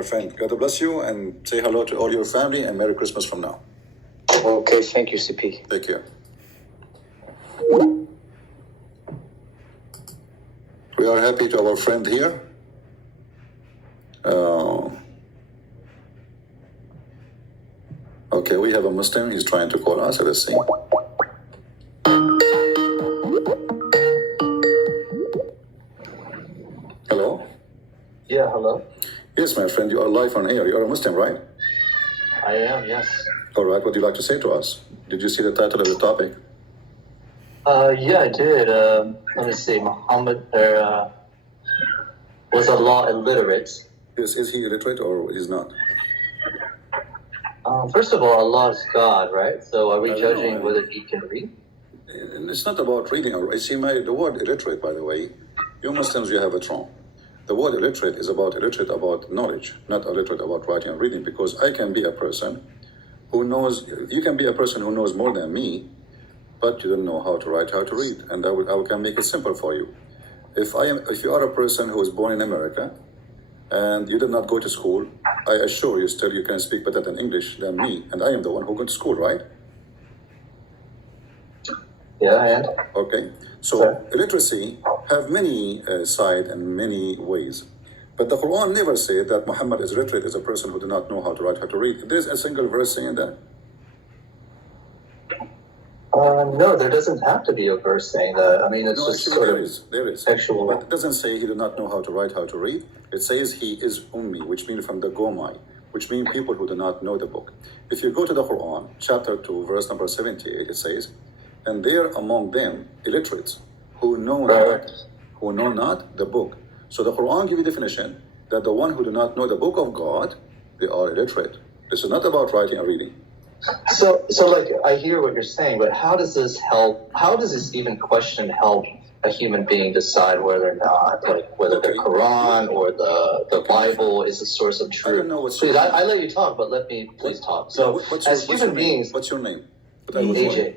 my friend. God bless you, and say hello to all your family, and Merry Christmas from now. Okay, thank you, CP. Take care. We are happy to our friend here. Okay, we have a Muslim. He's trying to call us. Let's see. Hello? Yeah, hello? Yes, my friend, you are live on air. You are a Muslim, right? I am, yes. All right, what would you like to say to us? Did you see the title of the topic? Yeah, I did. Let me see. Muhammad, was Allah illiterate? Yes, is he illiterate or he's not? First of all, Allah is God, right? So are we I don't judging know. whether he can read? And it's not about reading. I see the word illiterate, by the way. You Muslims, you have it wrong. The word illiterate is illiterate about knowledge, not illiterate about writing and reading, because I can be a person who knows, you can be a person who knows more than me, but you don't know how to write, how to read. And I can make it simple for you. If you are a person who was born in America and you did not go to school, I assure you still you can speak better than English than me. And I am the one who went to school, right? Yeah, and? Okay. So Sure. illiteracy have many sides and many ways. But the Quran never said that Muhammad is illiterate as a person who do not know how to write, how to read. There's a single verse saying that. No, there doesn't have to be a verse saying that. I mean, it's No, just actually, sort there of is. There is. actual. But it doesn't say he did not know how to write, how to read. It says he is ummi, which means from the Gomai, which means people who do not know the book. If you go to the Quran, chapter 2, verse number 78, it says, and there among them illiterates who know not the book. So the Quran gives you definition that the one who do not know the book of God, they are illiterate. This is not about writing and reading. So like, I hear what you're saying, but how does this help? How does this even question help a human being decide whether or not, like, whether the Quran or the Bible is a source of truth? I don't know what's Please, your name. I let you talk, but let me please talk. So, as human beings, what's your name? AJ.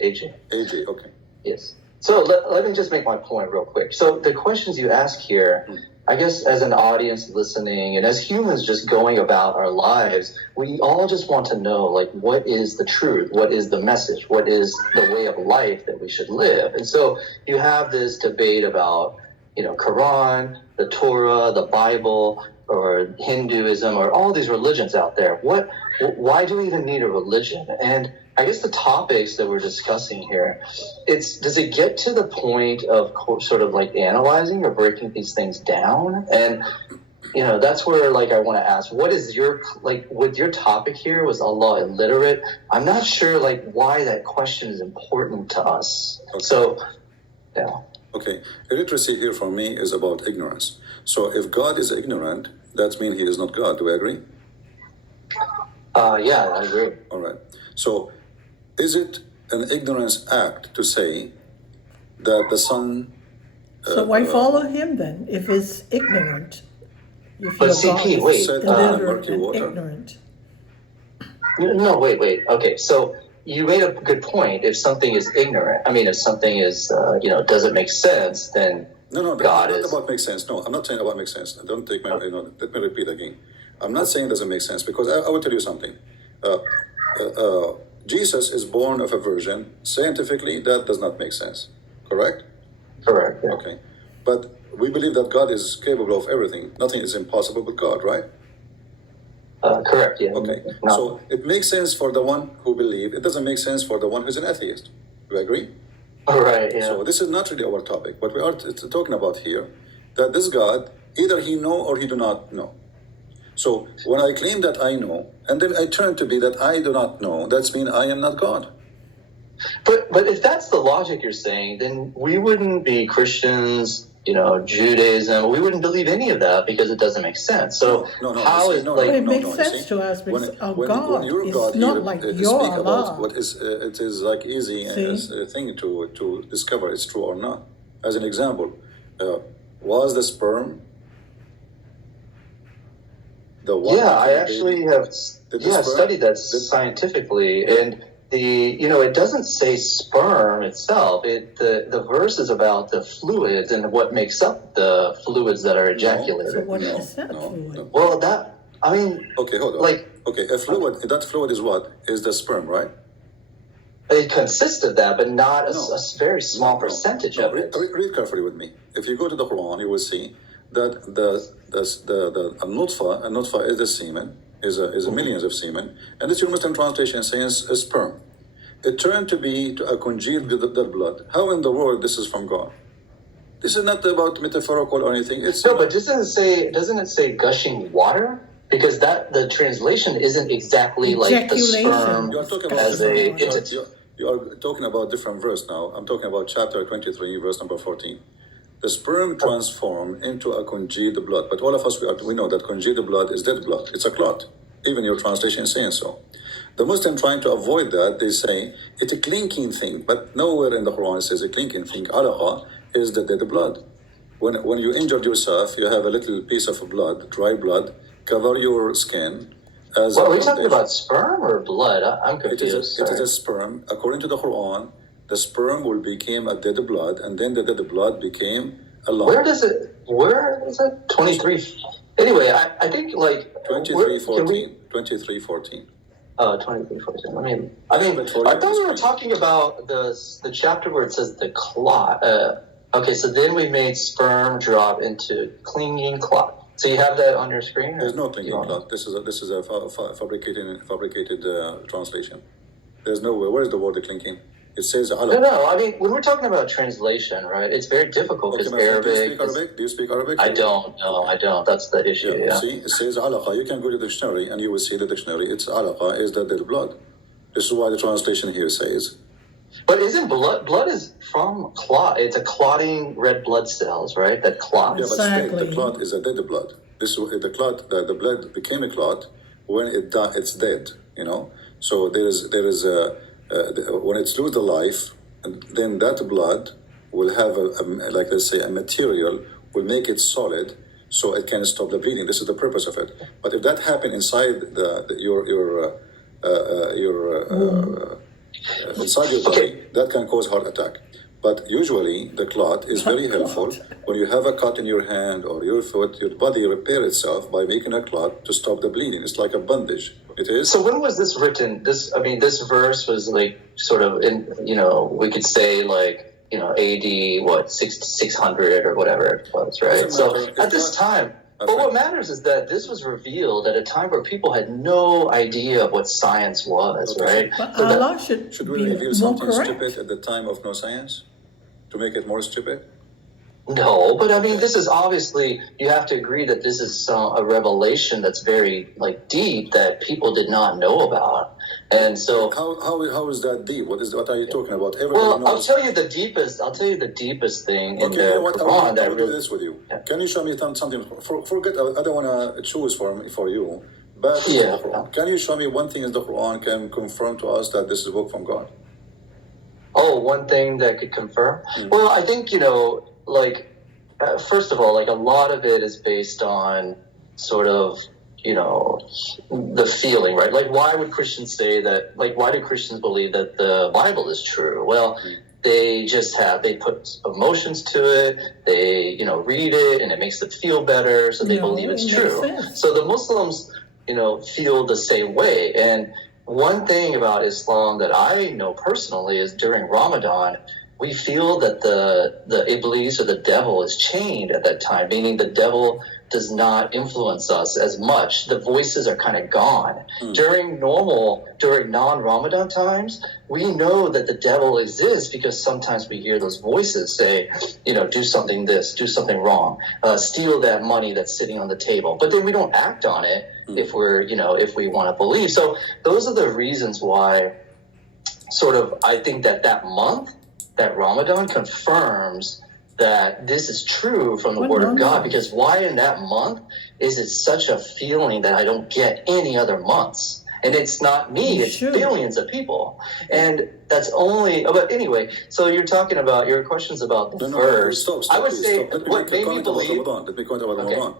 AJ, okay. Yes. So let me just make my point real quick. So the questions you ask here, I guess as an audience listening and as humans just going about our lives, we all just want to know, like, what is the truth? What is the message? What is the way of life that we should live? And so you have this debate about, Quran, the Torah, the Bible, or Hinduism, or all these religions out there. Why do we even need a religion? And I guess the topics that we're discussing here, does it get to the point of sort of like analyzing or breaking these things down? And, that's where, like, I want to ask, what is with your topic here, was Allah illiterate? I'm not sure, like, why that question is important to us. Okay. So, yeah. Okay. Illiteracy here for me is about ignorance. So if God is ignorant, that means he is not God. Do we agree? Yeah, I agree. All right. So is it an ignorance act to say that the sun... So why follow him then, if he's ignorant? If But your CP, God wait, is Said illiterate murky and water. ignorant. No, wait. Okay, so you made a good point. If something is ignorant, if something is, doesn't make sense, then No, God that's is. not about make sense. No, I'm not saying about make sense. Don't take my, let me repeat again. I'm not saying it doesn't make sense, because I will tell you something. Jesus is born of a virgin. Scientifically, that does not make sense. Correct? Correct. Yeah. Okay. But we believe that God is capable of everything. Nothing is impossible with God, right? Correct, yeah. Okay. No. So it makes sense for the one who believes. It doesn't make sense for the one who's an atheist. Do you agree? All right, yeah. So this is not really our topic. What we are talking about here, that this God, either he know or he do not know. So when I claim that I know, and then I turn to be that I do not know, that's mean I am not God. But if that's the logic you're saying, then we wouldn't be Christians, Judaism. We wouldn't believe any of that because it doesn't make sense. So No, how is But it makes you sense see, to us because our when God your is God not here, like speak your about Allah. what is it is like easy as a thing to discover it's true or not. As an example, was the sperm the one? Yeah, I actually have sperm- studied that scientifically, and it doesn't say sperm itself. The verse is about the fluids and what makes up the fluids that are ejaculated. So what is that fluid? Well, I mean, Okay, hold on. like, Okay, a fluid, that fluid is what? Is the sperm, right? it consists of that, but not a, No. a very small percentage of it. Read carefully with me. If you go to the Quran, you will see that the nutfa is the semen, is a millions of semen, and this your Muslim translation says a sperm. It turned to be to a congealed dead blood. How in the world this is from God? This is not about metaphorical or anything. It's No, but doesn't it say gushing water? Because that the translation isn't exactly like the Ejaculation. sperm You are talking about as a different, entity. you are talking about different verse now. I'm talking about chapter 23, verse number 14. The sperm transformed into a congealed blood. But all of us, we know that congealed blood is dead blood. It's a clot. Even your translation is saying so. The Muslim trying to avoid that, they say it's a clinking thing. But nowhere in the Quran it says a clinking thing. Alaqa is the dead blood. When you injured yourself, you have a little piece of blood, dry blood, cover your skin. As Well, a are we talking bandage. about sperm or blood? I'm It confused. is a sperm. According to the Quran, the sperm will become a dead blood, and then the dead blood became a lump. Where is it? 23. Anyway, I think like 23:14. 23:14. 23, 14. I mean, But for I you, thought we were it's talking about the chapter where it says the clot. Okay, so then we made sperm drop into clinging clot. So you have that on your screen? or There's no do clinging you want- clot. This is a fabricated translation. There's no way. Where is the word clinking? It says No, alaq. no. I mean, when we're talking about translation, right? It's very difficult Okay, because my friend, do you Arabic. speak Arabic? Do you speak Arabic? I don't. No, I don't. That's the issue. Yeah. Yeah. See, it says alaqa. You can go to the dictionary and you will see the dictionary. It's alaqa is the dead blood. This is why the translation here says. But isn't blood is from clot? It's a clotting red blood cells, right? That clots. Yeah, but still, Exactly. the clot is a dead blood. This the clot, the blood became a clot when it's dead. You know, so there is when it's lose the life, and then that blood will have like let's say a material will make it solid, so it can stop the bleeding. This is the purpose of it. But if that happen inside inside your body, that can cause heart attack. But usually the clot is very helpful. When you have a cut in your hand or your foot, your body repair itself by making a clot to stop the bleeding. It's like a bandage. It is. So when was this written? This verse was like sort of in, we could say like, AD, 600 or whatever it was, right? Doesn't So matter. at this time, My but what friend. matters is that this was revealed at a time where people had no idea of what science was, Okay. right? But So that- Allah should Should we be reveal more something correct. stupid at the time of no science to make it more stupid? No, but I mean, this is obviously, you have to agree that this is a revelation that's very like deep that people did not know about. And so, How is that deep? What are you talking about? Everybody well, I'll knows. tell you the deepest thing in Okay, the you know what? Quran I that will do really, this with you. Yeah. Can you show me something? Forget. I don't want to choose for you. But Yeah. the Quran. Can you show me one thing in the Quran can confirm to us that this is a book from God? one thing that could confirm. Mm. Well, I think, first of all, like a lot of it is based on sort of, the feeling, right? Like, why would Christians say that, like, why do Christians believe that the Bible is true? Well, they put emotions to it, they, read it and it makes them feel better, so they No, believe it's it makes true. sense. So the Muslims, feel the same way. And one thing about Islam that I know personally is during Ramadan, we feel that the Iblis or the devil is chained at that time, meaning the devil does not influence us as much. The voices are kind of gone. During non-Ramadan times, we know that the devil exists because sometimes we hear those voices say, do something this, do something wrong, steal that money that's sitting on the table. But then we don't act on it if we want to believe. So those are the reasons why sort of I think that month, that Ramadan confirms that this is true from the What Word of month? God. Because why in that month is it such a feeling that I don't get any other months? And it's not me, it's Sure. billions of people. And that's only, but anyway, so you're talking about, your question's about the verse. Stop, I would please, say stop. Let me what make a made me comment about believe, Ramadan. Let me comment about Okay. Ramadan.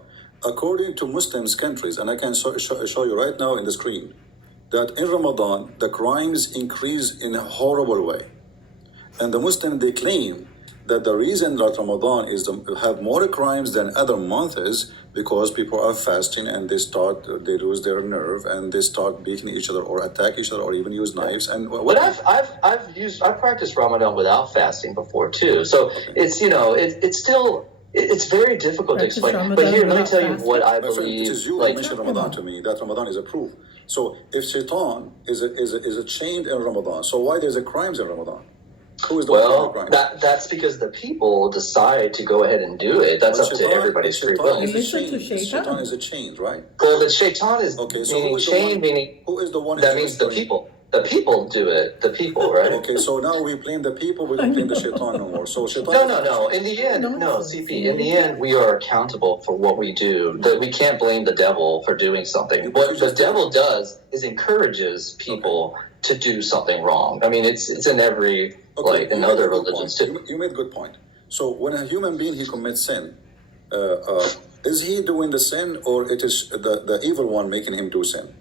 According to Muslims countries, and I can show you right now in the screen, that in Ramadan, the crimes increase in a horrible way. And the Muslims, they claim that the reason that Ramadan is have more crimes than other months is because people are fasting and they lose their nerve and they start beating each other or attack each other or even use knives and But I've practiced Ramadan without fasting before too. So it's it's still it's very difficult to Practice explain. Ramadan But here, let me without tell you fasting? what I My friend, believe. it is you who mentioned Ramadan to me, that Ramadan is a proof. So if shaitan is a chained in Ramadan, so why there's a crimes in Ramadan? Who is the one Well, doing the crime? that's because the people decide to go ahead and do it. That's But up to everybody's free will. Shaitan is a Listen to chain. shaitan. Shaitan is a chain, right? Well, the shaitan is Okay, so meaning who is the chain, one? meaning Who is the one? that who's means the whispering? people. The people do it. The people, right? Okay, so now we blame the people. We don't blame the shaitan no more. So shaitan. No. In the end, no, Nonsense. CP. In the end, we are accountable for what we do. That we can't blame the devil for doing something. What the devil does is encourages people to do something wrong. I mean, it's in every like in you made other a good religions point. too. You made a good point. So when a human being he commits sin, is he doing the sin or it is the evil one making him do sin?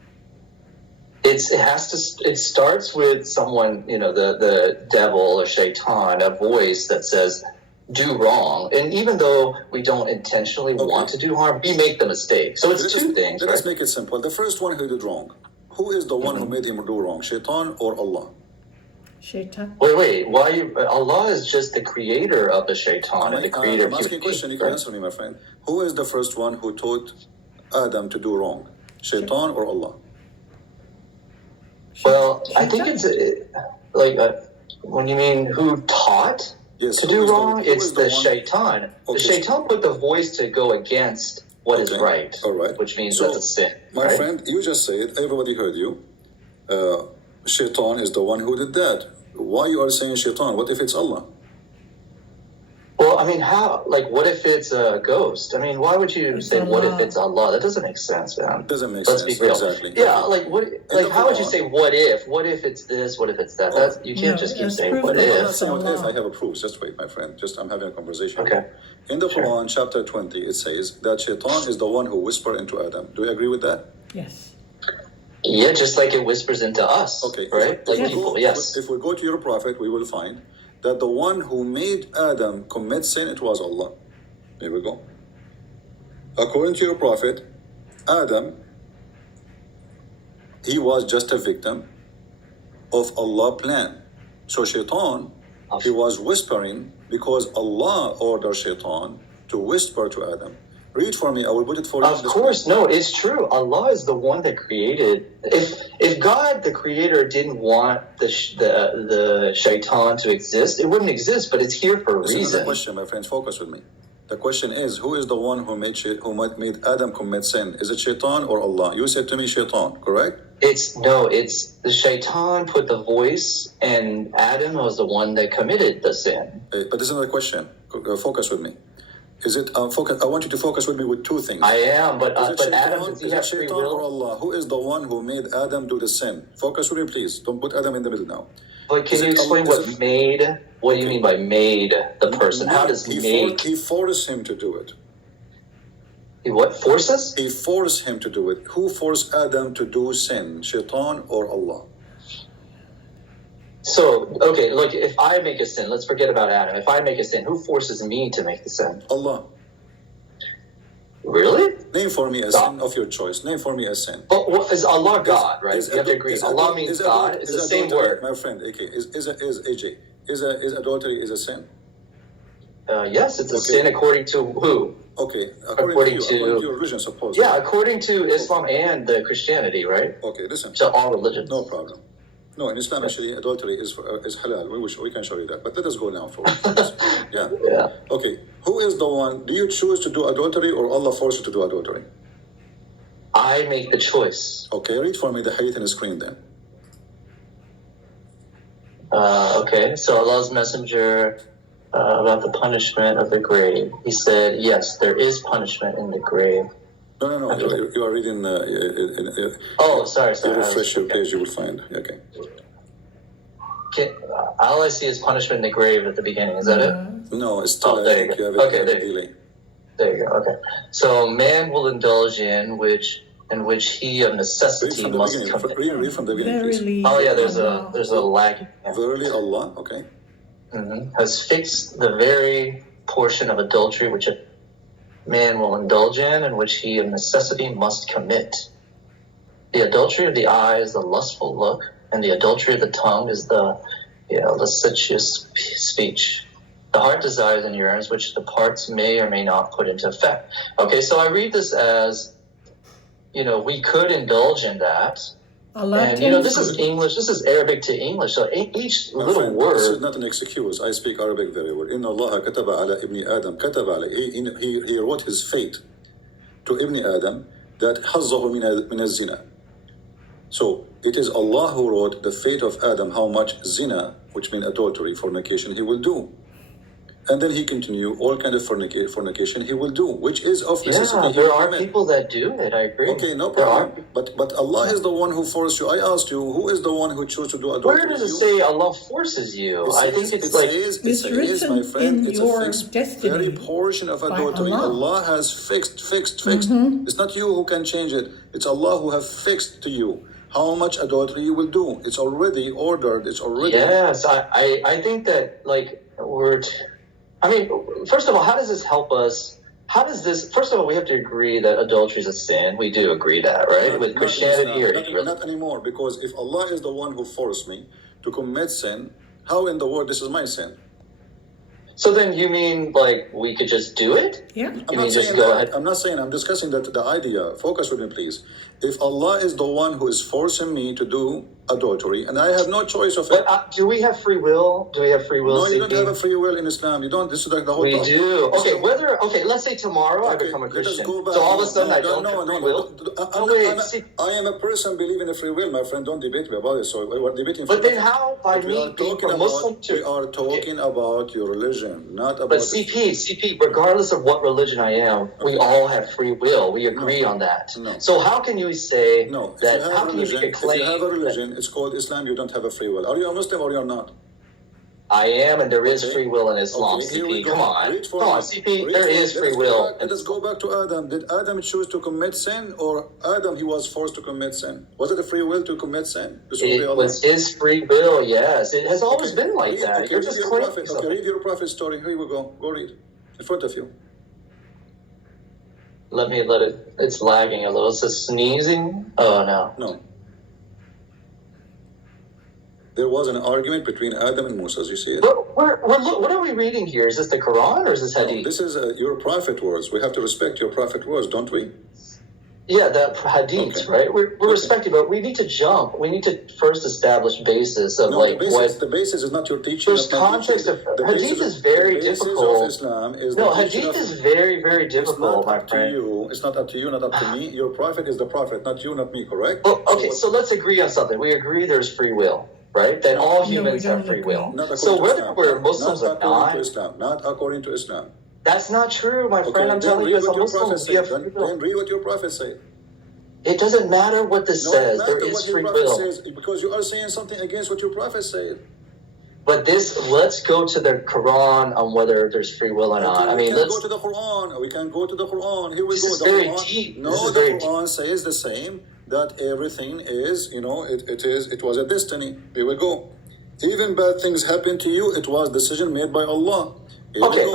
It starts with someone, the devil or shaitan, a voice that says, do wrong. And even though we don't intentionally want to do harm, we make the mistake. So it's two things, Let's right? make it simple. The first one who did wrong, who is the one who made him do wrong? Shaitan or Allah? Shaitan. Wait, Allah is just the creator of the shaitan and the creator I'm of asking a human question. You beings, can right? answer me, my friend. Who is the first one who taught Adam to do wrong? Shaitan or Allah? Well, I think Shaitan? it's when you mean who taught Yes. to who do is wrong, who it's is the one- shaitan. The Okay. shaitan put the voice to go against what is Okay. right, All right. which means So, that's a sin. My right? friend, you just said, everybody heard you. Shaitan is the one who did that. Why you are saying shaitan? What if it's Allah? Well, I mean, how? Like, what if it's a ghost? I mean, why would you It's say, "What if Allah. it's Allah"? That doesn't make sense, man. Doesn't make Let's sense. be real. Exactly. Yeah, Okay. like what? the Like, how would you Quran- say, "What if"? What if it's this? What if it's that? That's you can't No, just keep that's saying proof "what that I'm if." not saying what if, Allah. I have a proof. Just wait, my friend. Just I'm having a conversation. Okay. In the Sure. Quran, chapter 20, it says that shaitan is the one who whispered into Adam. Do you agree with that? Yes. Yeah, just like it whispers into us. Okay. Right? Like Yes. people. Yes. If we go to your prophet, we will find that the one who made Adam commit sin, it was Allah. Here we go. According to your prophet, Adam, he was just a victim of Allah's plan. So shaitan, he was whispering because Allah ordered shaitan to whisper to Adam. Read for me, I will put it for you. Of course, no, it's true. Allah is the one that created. If God, the creator, didn't want the shaitan to exist, it wouldn't exist. But it's here for a This is the reason. question, my friends. Focus with me. The question is, who is the one who made Adam commit sin? Is it shaitan or Allah? You said to me shaitan, correct? It's the shaitan put the voice, and Adam was the one that committed the sin. But this is another question. Focus with me. Is it focus? I want you to focus with me with two things. I am, but Is it Adam, shaitan, does he is it have free shaitan or will? Allah? Who is the one who made Adam do the sin? Focus with me, please. Don't put Adam in the middle now. But can Is you it explain Allah- what is it- made? What do you Okay. mean by made the person? How does he make? he forced him to do it. He what forces? He forced him to do it. Who forced Adam to do sin? Shaitan or Allah? So, okay, look, if I make a sin, let's forget about Adam. If I make a sin, who forces me to make the sin? Allah. Really? Name for me a Stop. sin of your choice. Name for me a sin. But what is Allah God, right? Is You have to adul- agree. is Allah adul- means is God. adul- It's is the same adultery- word. My friend, okay, is AJ. Is adultery is a sin? Yes, it's a Okay. sin according to who? Okay, According according to to- your religion, supposedly. Yeah, according to Islam and the Christianity, right? Okay, listen. So all religions. No problem. No, in Islam actually adultery is halal. We can show you that. But let us go now for yeah. Yeah. Okay, who is the one? Do you choose to do adultery or Allah forced you to do adultery? I make the choice. Okay, read for me the hadith in the screen then. Okay, so Allah's messenger about the punishment of the grave. He said, yes, there is punishment in the grave. No. You are reading. Oh, sorry. You I refresh your okay. page, you will find. Okay. All I see is punishment in the grave at the beginning. Is that it? No, it's still. Oh, I there you think go. you have Okay, a there you delay. There you go. Okay. So man will indulge in which he of Read necessity from the must beginning. commit. Read from the beginning, please. Verily. Oh yeah, there's Allah. a lag. Yeah. Verily Allah. Okay. has fixed the very portion of adultery which a man will indulge in and which he of necessity must commit. The adultery of the eye is the lustful look, and the adultery of the tongue is the lascivious speech. The heart desires and yearns, which the parts may or may not put into effect. Okay, so I read this as, we could indulge in that. And, this is English, this is Arabic to English, so each My little friend, word... This is not an excuse. I speak Arabic very well. إن الله كتب على ابن آدم كتب على he wrote his fate to Ibn Adam that حظه من الزنا. So it is Allah who wrote the fate of Adam, how much zina, which means adultery, fornication, he will do. And then he continue all kind of fornication he will do, which is of necessity. Yeah, there are people that do it. I agree. Okay, no problem. But Allah is the one who forced you. I asked you, who is the one who chose to do adultery? Where does it say Allah forces you? I think it's like it's written my friend, in it's your a fixed destiny very portion of by adultery. Allah. Allah has fixed. It's not you who can change it. It's Allah who have fixed to you how much adultery you will do. It's already ordered. It's already. Yes, I think that first of all, how does this help us? First of all, we have to agree that adultery is a sin. We do agree that, right? With Christianity or not anymore, because if Allah is the one who forced me to commit sin, how in the world this is my sin? So then you mean like we could just do it? Yeah. I'm not saying that. I'm not saying. I'm discussing the idea. Focus with me, please. If Allah is the one who is forcing me to do adultery, and I have no choice of it. But do we have free will? Do we have free will? No, you don't have a free will in Islam. You don't. This is the whole. We topic. do. Okay, let's say tomorrow I become a Christian. So all of a sudden I don't have free will. I am a person believing in free will, my friend. Don't debate me about it. So we're debating. But then how by me being from Muslim to? We are talking about your religion, not about. But CP, regardless of what religion I am, we all have free will. We agree on that. No. So how can you say that? How can you make a claim? If you have a religion, it's called Islam. You don't have a free will. Are you a Muslim or you're not? I am, and there is free will in Islam. CP, come on, CP. There is free will. Let us go back to Adam. Did Adam choose to commit sin, or Adam he was forced to commit sin? Was it a free will to commit sin? It was his free will. Yes, it has always been like that. You're just claiming something. Okay, read your prophet story. Here we go. Go read in front of you. Let it. It's lagging a little. It says sneezing. Oh no. No. There was an argument between Adam and Moses. You see it? What are we reading here? Is this the Quran or is this Hadith? No, this is your prophet words. We have to respect your prophet words, don't we? Yeah, the Hadith, right? We're respecting, but we need to jump. We need to first establish basis of the basis is not your teaching. There's context of Hadith is very difficult. Of Islam is Hadith is very, very difficult, my friend. It's not up to you, not up to me. Your prophet is the prophet, not you, not me, correct? Well, okay, so let's agree on something. We agree there's free will, right? That all humans have free will. So whether we're Muslims or not according to Islam. That's not true, my friend. I'm telling you, as a Muslim, you have free will. Then read what your prophet said. It doesn't matter what this says. There is free will. Because you are saying something against what your prophet said. But let's go to the Quran on whether there's free will or not. We can go to the Quran. We can go to the Quran. Here we go. This is very deep. No, the Quran says the same, that everything is, it was a destiny. Here we go. Even bad things happen to you, it was decision made by Allah. Okay.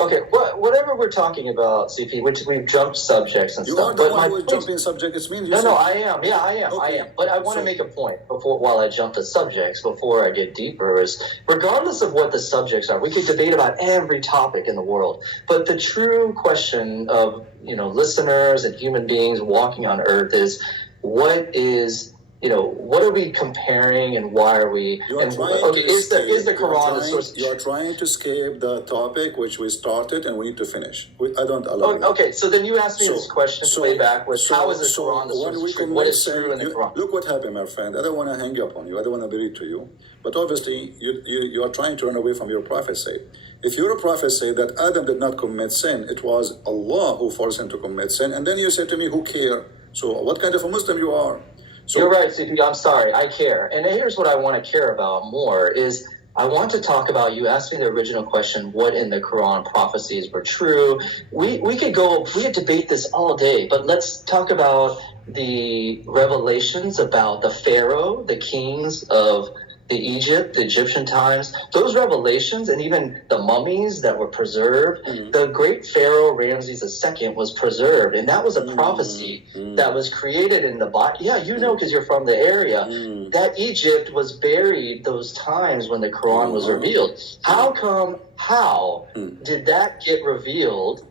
Whatever we're talking about, CP, which we've jumped subjects and stuff. You are the one who is jumping subjects. It means you. No, I am. Yeah, I am. Okay. I am. But I want to make a point while I jump to subjects, before I get deeper, is regardless of what the subjects are, we could debate about every topic in the world. But the true question of, listeners and human beings walking on earth is, what are we comparing and why are we? Is the Quran a source? You are trying to escape the topic which we started and we need to finish. I don't allow that. Okay, so then you asked me this question way back how is the Quran the source of truth? What is true in the Quran? Look what happened, my friend. I don't want to hang up on you. I don't want to be rude to you. But obviously, you are trying to run away from your prophecy. If your prophet say that Adam did not commit sin, it was Allah who forced him to commit sin, and then you say to me, who care? So what kind of a Muslim you are? So, you're right, CP. I'm sorry. I care. And here's what I want to care about more is I want to talk about, you asked me the original question, what in the Quran prophecies were true. We could debate this all day, but let's talk about the revelations about the Pharaoh, the kings of the Egyptian times, those revelations, and even the mummies that were preserved, the great Pharaoh Ramses II was preserved, and that was a prophecy that was created in the Bible. Yeah, you know, because you're from the area, that Egypt was buried those times when the Quran was revealed. How did that get revealed,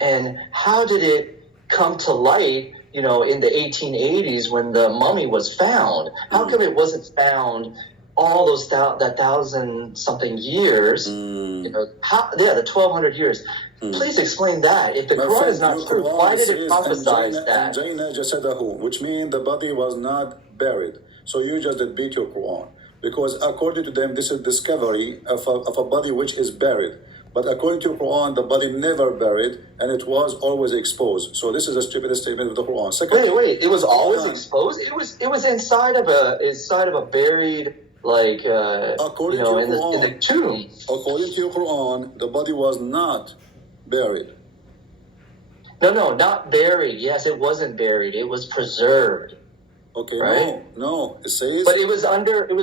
and how did it come to light, you know, in the 1880s when the mummy was found? How come it wasn't found all those that 1,000-something years? You know, the 1,200 years. Please explain that. If the Quran is not true, why did it prophesize that? Which means the body was not buried. So you just did beat your Quran. Because according to them, this is discovery of a body which is buried. But according to Quran, the body never buried, and it was always exposed. So this is a stupid statement of the Quran. Secondly, wait, it was always exposed? It was inside of a buried, like, according you know, to Quran, in the tomb. According to your Quran, the body was not buried. No, not buried. Yes, it wasn't buried. It was preserved. Okay, right? No. It says, but it was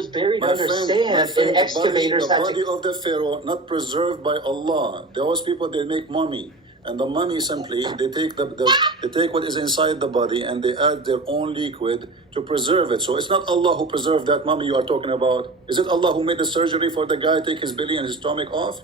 buried under sand, and excavators the body of the Pharaoh not preserved by Allah. Those people, they make mummy, and the mummy simply they take they take what is inside the body and they add their own liquid to preserve it. So it's not Allah who preserved that mummy you are talking about. Is it Allah who made the surgery for the guy take his belly and his stomach off?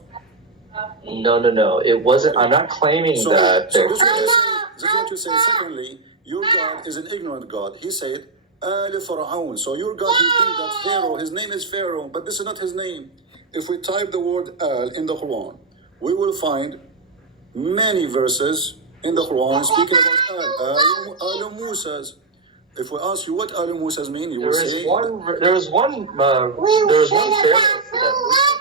No. It wasn't. I'm not claiming that. So this is what you say. Secondly, your God is an ignorant God. He said, Pharaoh. So your God, you think that Pharaoh, his name is Pharaoh, but this is not his name. If we type the word Al in the Quran, we will find many verses in the Quran speaking about Al Musa's. If we ask you what Al Musa's mean, you will say there was one Pharaoh.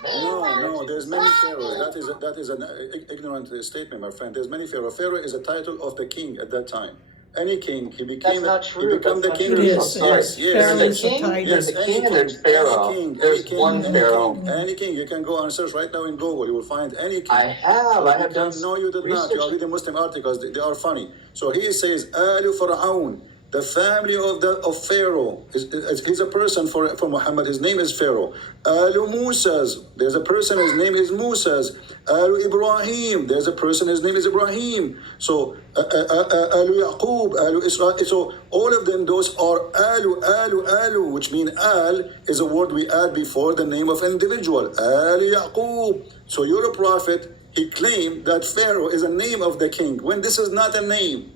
No, there's many pharaohs. That is an ignorant statement, my friend. There's many pharaohs. Pharaoh is a title of the king at that time. Any king, he became. That's not true. He became the king. Yes. There's the king and there's Pharaoh. There's one Pharaoh. Any king. You can go and search right now in Google. You will find any king. I have done. No, you did not. You are reading Muslim articles. They are funny. So he says, Alu Pharaoh. The family of Pharaoh he's a person for Muhammad. His name is Pharaoh. Alu Musa's. There's a person. His name is Musa's. Alu Ibrahim. There's a person. His name is Ibrahim. So Alu Yaqub. Alu Israel. So all of them, those are Alu, which mean Al is a word we add before the name of an individual. Alu Yaqub. So you're a prophet. He claimed that Pharaoh is a name of the king when this is not a name.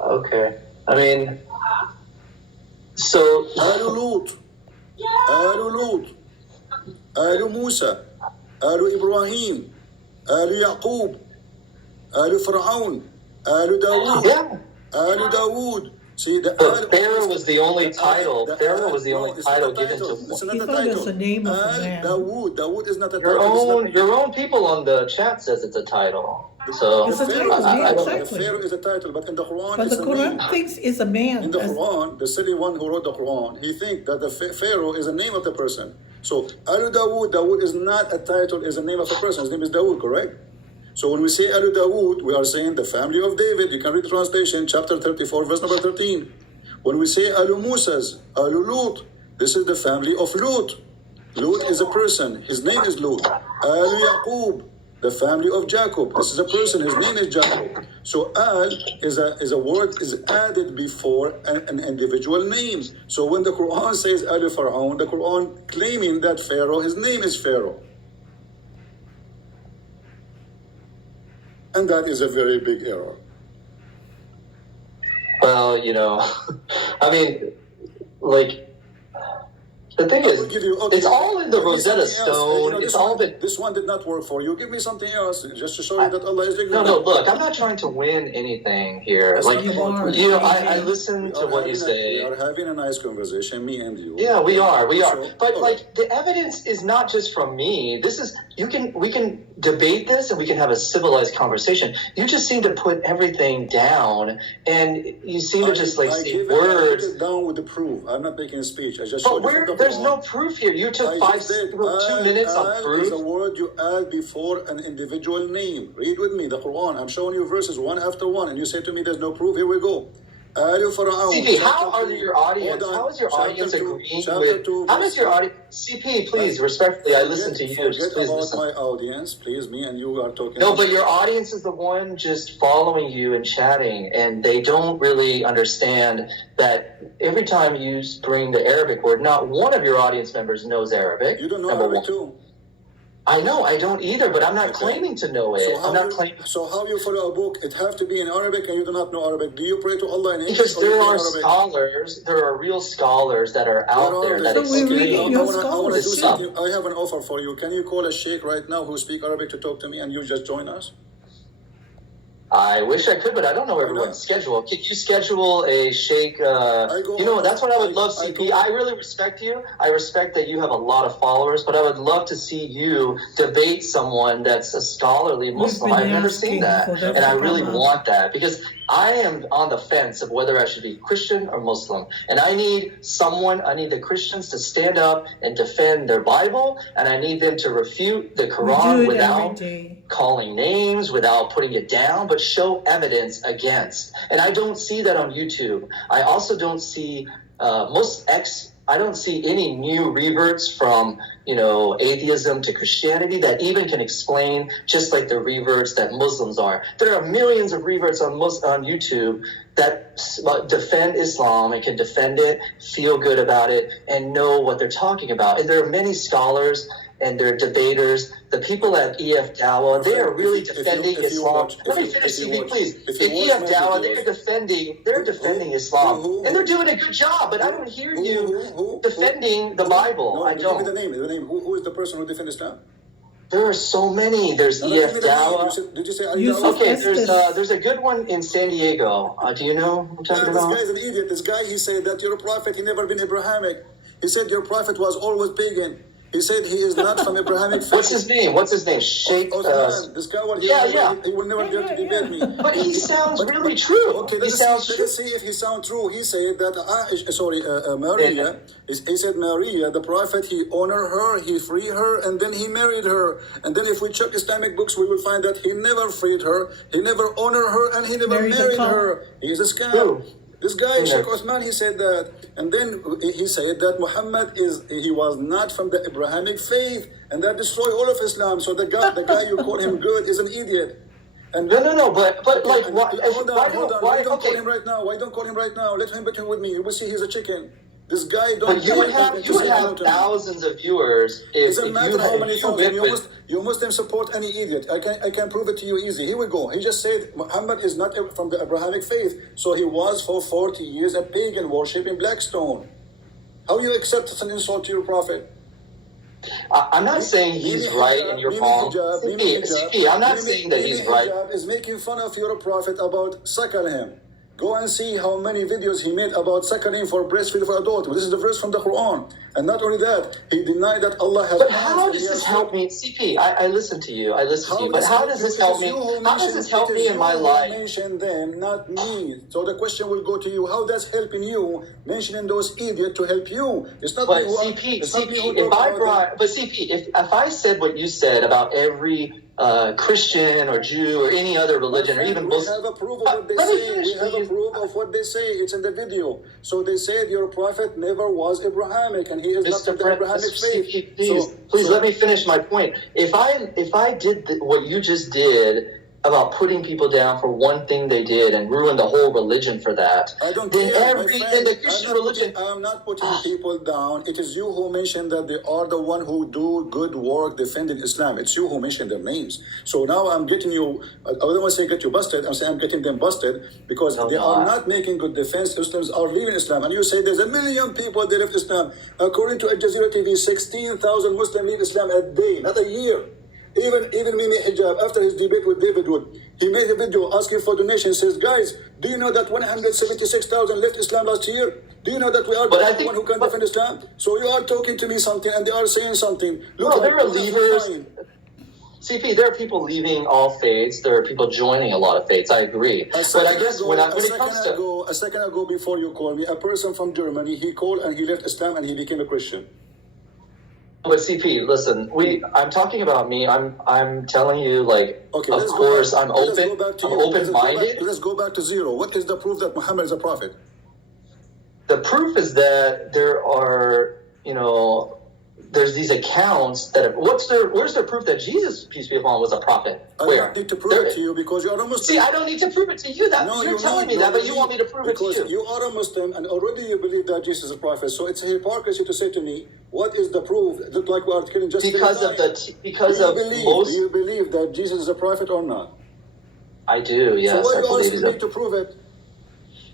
Okay. I mean, so Alu Lut, Alu Musa, Alu Ibrahim, Alu Yaqub, Alu Pharaoh, Alu Dawood, Alu Dawood. See, Pharaoh was the only title. Pharaoh was the only title given to. It's not He a thought it was title. the name of the man. Dawood is not a title. Your own people on the chat says it's a title. So It's a title, exactly. Pharaoh is a title, but in the Quran, But it's the a Quran name. thinks it's a man. In the Quran, the silly one who wrote the Quran, he thinks that the Pharaoh is a name of the person. So Alu Dawood is not a title, is a name of a person. His name is Dawood, correct? So when we say Alu Dawood, we are saying the family of David. You can read the translation, chapter 34, verse number 13. When we say Alu Musa's, Alu Lut, this is the family of Lut. Lut is a person. His name is Lut. Alu Yaqub, the family of Jacob. This is a person. His name is Jacob. So Al is a word is added before an individual name. So when the Quran says Alu Pharaoh, the Quran claiming that Pharaoh, his name is Pharaoh. And that is a very big error. well, you know, I mean, like. The thing is, it's all in the Rosetta Stone. It's all been. This one did not work for you. Give me something else, just to show you that Allah is ignorant. No. Look, I'm not trying to win anything here. Like, you are. you know, I listen to what you say. We are having a nice conversation, me and you. Yeah, we are. So, But like, the evidence is not just from me. This is we can debate this and we can have a civilized conversation. You just seem to put everything down, and you seem to just like say words. I put it down with the proof. I'm not making a speech. I just. But there's no proof here. You took 2 minutes on proof. Is a word you add before an individual name. Read with me the Quran. I'm showing you verses one after one, and you say to me, "There's no proof." Here we go. CP, how are your audience? How is your audience agreeing with? How does your audience? CP, please, respectfully, I listen to you. Just please about listen. my audience, please. Me and you are talking. No, but your audience is the one just following you and chatting, and they don't really understand that every time you bring the Arabic word, not one of your audience members knows Arabic. You don't know number Arabic one. too. I know, I don't either, but I'm not claiming to know it. I'm not claiming. So how you follow a book? It have to be in Arabic, and you do not know Arabic. Do you pray to Allah in English? Because or you there pray are in Arabic? scholars, there are real scholars that are out there that So we're reading explain your I wanna scholars do too. something. I have an offer for you. Can you call a sheikh right now who speak Arabic to talk to me, and you just join us? I wish I could, but I don't know everyone's schedule. Can you schedule a sheikh? That's what I would love, CP. I really respect you. I respect that you have a lot of followers, but I would love to see you debate someone that's a scholarly Muslim. been I've never seen that, asking for that and I to really come up. want that because I am on the fence of whether I should be Christian or Muslim, and I need the Christians to stand up and defend their Bible, and I need them to refute the We do Quran it every without day. calling names, without putting it down, but show evidence against. And I don't see that on YouTube. I also don't see I don't see any new reverts from atheism to Christianity that even can explain just like the reverts that Muslims are. There are millions of reverts on YouTube that defend Islam and can defend it, feel good about it, and know what they're talking about. And there are many scholars and they're debaters. The people at EF Dawah, they are really defending Islam. Let me finish, CP, please. In EF Dawah, they're defending Islam, and they're doing a good job. But I don't hear you defending the Bible. No, I don't. Give me the name. Who is the person who defends Islam? There are so many. There's EF Dawah. Did you say Yusuf Okay, Estes. there's a good one in San Diego. Do you know who I'm talking this about? guy is an idiot. This guy, he said that your prophet, he never been Abrahamic. He said your prophet was always pagan. He said he is not from Abrahamic faith. What's his name? Sheikh. Osman. This guy, he will never be able to debate me. But he sounds really true. Okay, He sounds true. let's see if he sounds true. He said that Maria. He said Maria, the prophet, he honored her, he freed her, and then he married her. And then if we check Islamic books, we will find that he never freed her, he never honored her, and he never married her. He is a scam. Who? This guy, Sheikh Osman, he said that. And then he said that Muhammad he was not from the Abrahamic faith, and that destroyed all of Islam. So the guy you call him good is an idiot. And No, but like, why? Hold on. Why don't Okay. call him right now? Why don't call him right now? Let him bet with me. You will see he's a chicken. This guy don't. But you would have thousands of viewers if Doesn't you matter how many had thousands. You Muslims support any idiot. I can prove it to you easy. Here we go. He just said Muhammad is not from the Abrahamic faith, so he was for 40 years a pagan worship in Blackstone. How you accept such an insult to your prophet? I'm not saying he's right and you're wrong. CP, I'm not saying that he's right. Is making fun of your prophet about suckle him. Go and see how many videos he made about suckling for breastfeeding for adult. This is the verse from the Quran. And not only that, he denied that Allah has. But how does this help me? CP, I listen to you. But how does this help me? How does this help me in my life? Mention them, not me. So the question will go to you. How does helping you mentioning those idiots to help you? It's not But me who CP, it's not me who if talk I about brought, but CP, if I said what you said about every Christian or Jew or any other religion or even Muslim, we have a proof of what they let me say. finish, We have a please. proof of what they say. It's in the video. So they said your prophet never was Abrahamic, and he is not from the Abrahamic faith. CP, please let me finish my point. If I did what you just did about putting people down for one thing they did and ruin the whole religion for that, I don't then care, my then friend. the Christian religion. I'm not putting people down. It is you who mentioned that they are the one who do good work defending Islam. It's you who mentioned their names. So now I'm getting you. I don't want to say get you busted. I'm saying I'm getting them busted because they are not making good defense. Muslims are leaving Islam, and you say there's 1 million people that left Islam. According to Al Jazeera TV, 16,000 Muslims leave Islam a day, not a year. Even Mimi Hijab, after his debate with David Wood, he made a video asking for donations. Says, guys, do you know that 176,000 left Islam last year? Do you know that we are the one who can defend Islam? So you are talking to me something, and they are saying something. Look, there are leavers. CP, there are people leaving all faiths. There are people joining a lot of faiths. I agree. But I guess when it comes to a second ago, before you called me, a person from Germany, he called and he left Islam and he became a Christian. But CP, listen, I'm talking about me. I'm telling you, like, Okay, of let's course, go back, I'm let's open. go back to I'm you. open-minded. Let's go back to zero. What is the proof that Muhammad is a prophet? The proof is that there are, there's these accounts that where's the proof that Jesus, peace be upon him, was a prophet? I Where? don't need to prove it to you because you are a Muslim. See, I don't need to prove it to you. No, You're you telling me need- that, no, but you want me to prove it to because you. you are a Muslim and already you believe that Jesus is a prophet. So it's a hypocrisy to say to me, "What is the proof?" Look like we are killing just Because of do most. you believe that Jesus is a prophet or not? I do, yes. So why I are you believe asking me to prove it?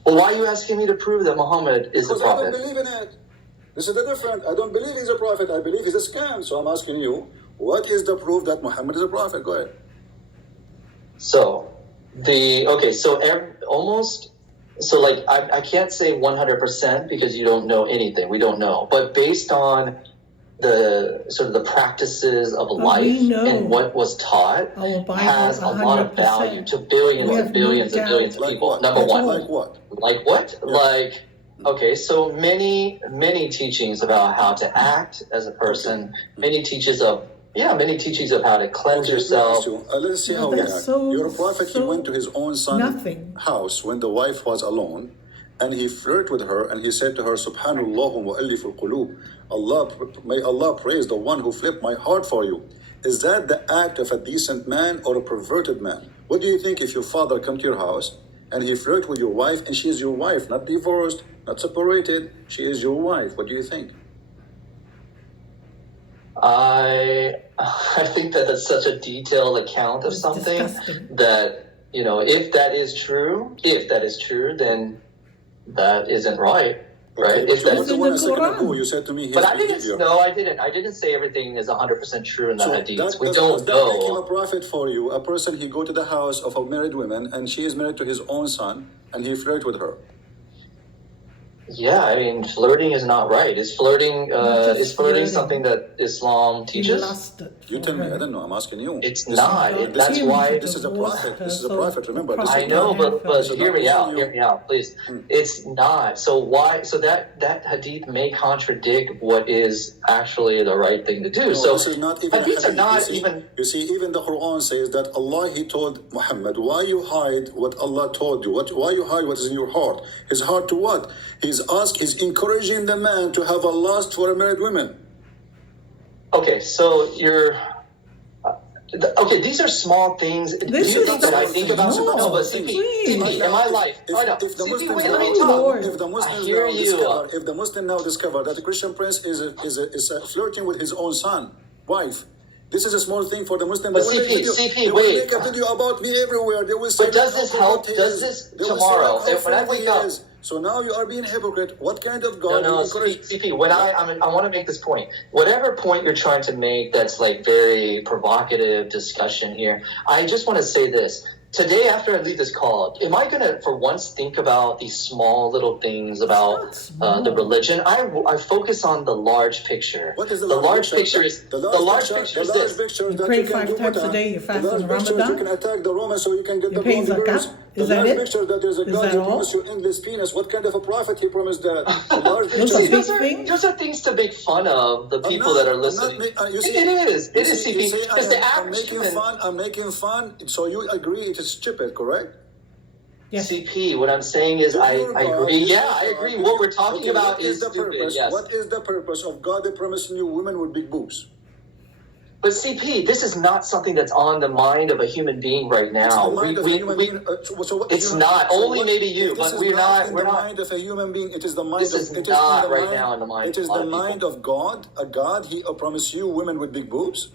Well, why are you asking me to prove that Muhammad is a Because I don't prophet? believe in it. This is the difference. I don't believe he's a prophet. I believe he's a scam. So I'm asking you, what is the proof that Muhammad is a prophet? Go ahead. So I can't say 100% because you don't know anything. We don't know, but based on the sort of the practices of life we know and what was taught our Bible has a lot of 100%. value to billions We and have billions no and billions of Like people. what? Number one, Like what? like what? Yeah. Like, okay, so many teachings about how to act as a person, many teachings of how to cleanse yourself. Let's see Well, how we that's act. so- Your prophet, he so went to his own son's nothing. house when the wife was alone, and he flirted with her, and he said to her, Subhanallah wa alif al-qulub. May Allah praise the one who flipped my heart for you. Is that the act of a decent man or a perverted man? What do you think if your father come to your house and he flirt with your wife, and she is your wife, not divorced, not separated, she is your wife? What do you think? I think that that's such a detailed account of It's something disgusting. that, if that is true, then that isn't right, right? Okay, If but you that, were the one a It's in second the ago, Quran. you said to me his but I behavior. didn't say everything is 100% true in the So hadiths. We does don't that make him a know. prophet for you? A person, he go to the house of a married woman and she is married to his own son and he flirt with her. Yeah, I mean, flirting is not right. Is flirting Not just flirting. something that Islam He teaches? lusted You for tell me, her. I don't know, I'm asking you. It's This- not. God That's told him why. to This is a divorce prophet. her, This is a so prophet. Remember, the this is I prophet know, can't have but her. hear me out. you. Hear me out, please. It's not. So why? So that hadith may contradict what is actually the right thing to do. No, So this is not even a hadiths are hadith. not you even. see, even the Quran says that Allah, he told Muhammad, why you hide what Allah told you? Why you hide what is in your heart? His heart to what? He's encouraging the man to have a lust for a married woman. Okay, so you're. Okay, these are small things. Do This you is think that I think about? small. No, but Please. CP, in my life, If, I know. if the CP, Muslims wait, now, let me talk. Lord. if the Muslims I hear now you. discover, if the Muslim now discover that the Christian prince is flirting with his own son, wife, this is a small thing for the Muslim. But They will make CP, they will wait. make a video about me everywhere. They will say, But does look this how help? corrupt he Does is. this They will say, tomorrow? look how If when I filthy wake he up. is. So now you are being hypocrite. What kind of No, God no, you encourage? CP. When I want to make this point. Whatever point you're trying to make, that's like very provocative discussion here. I just want to say this. Today, after I leave this call, am I going to, for once, think about these small little things about It's not the small. religion? I focus on the large picture. What is the large picture? The large Picture is the large this. picture You that pray you can 5 do times a muta. day, you fast The large in picture is you Ramadan. can attack the Romans so you can get You the pay blonde zakat. girls. The Is that large it? picture that there's a Is God that who all? promised you endless penis. What kind of a prophet he promised that? The large Those picture. are See, big things. things. Those are things to make fun of the people that are listening. You see, It is. you It is see, CP. you say It's the I'm average making human. fun. I'm making fun. So you agree it is stupid, correct? Yes. CP, what I'm saying is I Your God agree. is Yeah, your I God. agree. What we're talking Okay, about what is the stupid. purpose? Yes. What is the purpose of God promising you women with big boobs? But CP, this is not something that's on the mind of a human being right It's now. the mind of a human being. So what, It's you not. Only maybe you, if this but is we're not. in We're the not. mind of a human being. It is the mind This of. is It is not in the right mind, now in the mind It of is a lot the of people. mind of God. A God. He promised you women with big boobs.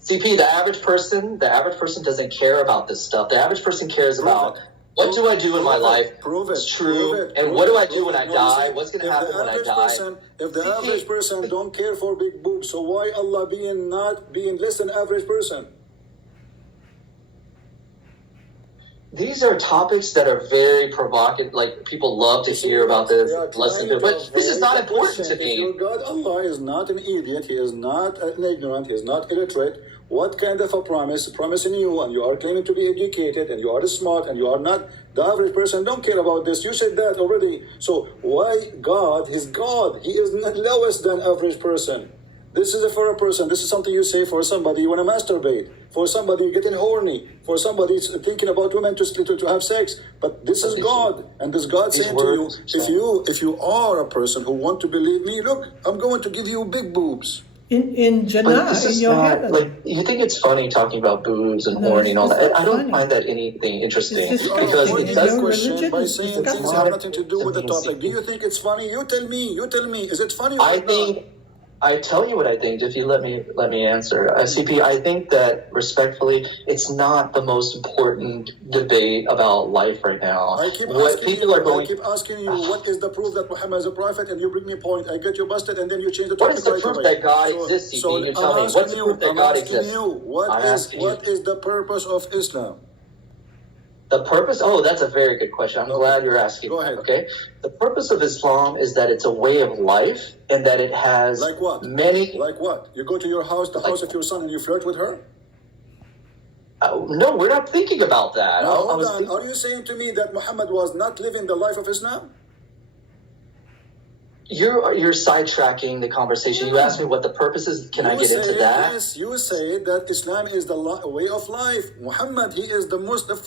CP, the average person doesn't care about this stuff. The average person cares about what do I do in my life? Prove it. It's true. Prove it. And prove what do it, I do prove when it. I No, you die? see, What's going to if happen the when I average die? person, if the CP, average person don't care for big boobs, so why Allah not being less than average person? These are topics that are very provocative. Like people love to hear about this, They are listen trying to. But this is avoid not the important question. to If your me. God Allah is not an idiot, he is not an ignorant, he is not illiterate. What kind of a promising you, and you are claiming to be educated, and you are smart, and you are not the average person? Don't care about this. You said that already. So why God? He's God. He is not less than average person. This is for a person. This is something you say for somebody you want to masturbate. For somebody you're getting horny. For somebody it's thinking about women to have sex. But this is God, and this God saying to you, if you are a person who want to believe me, look, I'm going to give you big boobs. In Jannah, This in is your not heaven. like you think it's funny talking about boobs and No, horny and all it's that. not I don't funny. find that anything interesting It's You are because disgusting. avoiding it the does. Your question religion by is saying things disgusting. that have nothing to do with the Amazing. topic. Do you think it's funny? You tell me. You tell me. Is it funny or I not? think I tell you what I think. If you let me answer, CP, I think that respectfully, it's not the most important debate about life right now. I keep What asking people you. are going. I keep asking you. What is the proof that Muhammad is a prophet? And you bring me a point. I get you busted, and then you change the What topic is the right proof away. that God So, exists, CP? so You I'm tell me. asking What's the you. proof that I'm God asking exists? you. I'm asking you. What is the purpose of Islam? The purpose? Oh, that's a very good question. I'm Okay. glad you're asking. Go that, ahead. Okay. The purpose of Islam is that it's a way of life, and that it has Like what? many. Like what? You go to your house, the house of your son, and you flirt with her? No, we're not thinking about that. Now, I hold was on. thinking- Are you saying to me that Muhammad was not living the life of Islam? You're sidetracking the conversation. You asked me what the purpose is. Can I You get into say, that? yes, you say that Islam is the way of life. Muhammad, he is the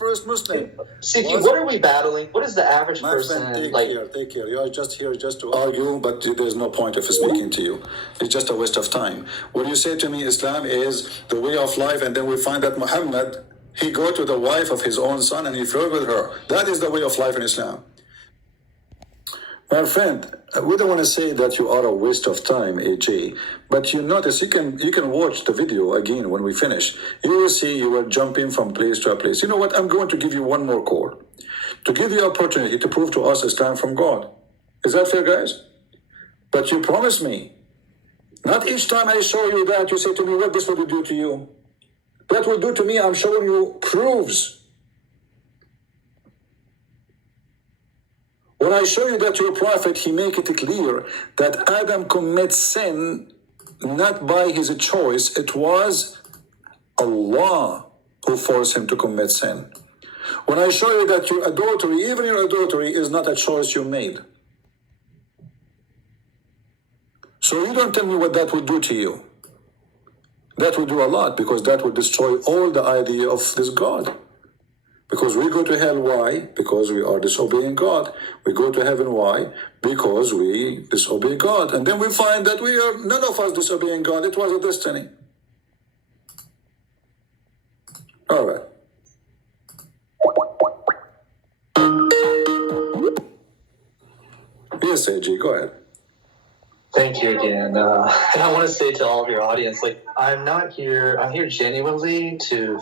first Muslim. CP, Was- what are we battling? What is the average My person friend, take like? care, take care. You are just here just to argue, but there's no point of speaking to you. It's just a waste of time. When you say to me Islam is the way of life, and then we find that Muhammad, he go to the wife of his own son and he flirt with her. That is the way of life in Islam. My friend, we don't want to say that you are a waste of time, AJ, but you notice you can watch the video again when we finish. You will see you are jumping from place to a place. You know what? I'm going to give you one more call to give you opportunity to prove to us Islam from God. Is that fair, guys? But you promise me, not each time I show you that you say to me, what this will do to you? That will do to me, I'm showing you proofs. When I show you that your prophet, he make it clear that Adam commits sin not by his choice. It was Allah who forced him to commit sin. When I show you that your adultery, even your adultery, is not a choice you made. So you don't tell me what that would do to you. That would do a lot, because that would destroy all the idea of this God. Because we go to hell, why? Because we are disobeying God. We go to heaven, why? Because we disobey God. And then we find that we are, none of us disobeying God. It was a destiny. All right. Yes, AG, go ahead. Thank you again. And I want to say to all of your audience, like, I'm here genuinely to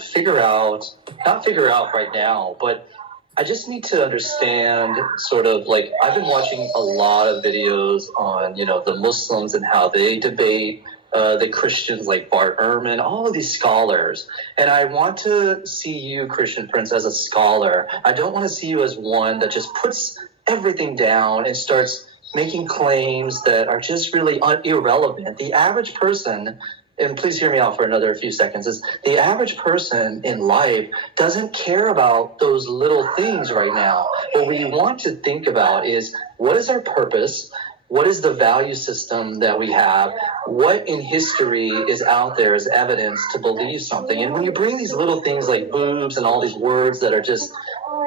not figure out right now, but I just need to understand sort of like, I've been watching a lot of videos on, the Muslims and how they debate the Christians like Bart Ehrman, all of these scholars. And I want to see you, Christian Prince, as a scholar. I don't want to see you as one that just puts everything down and starts making claims that are just really irrelevant. The average person, and please hear me out for another few seconds, is the average person in life doesn't care about those little things right now. What we want to think about is, what is our purpose? What is the value system that we have? What in history is out there as evidence to believe something? And when you bring these little things like boobs and all these words that are just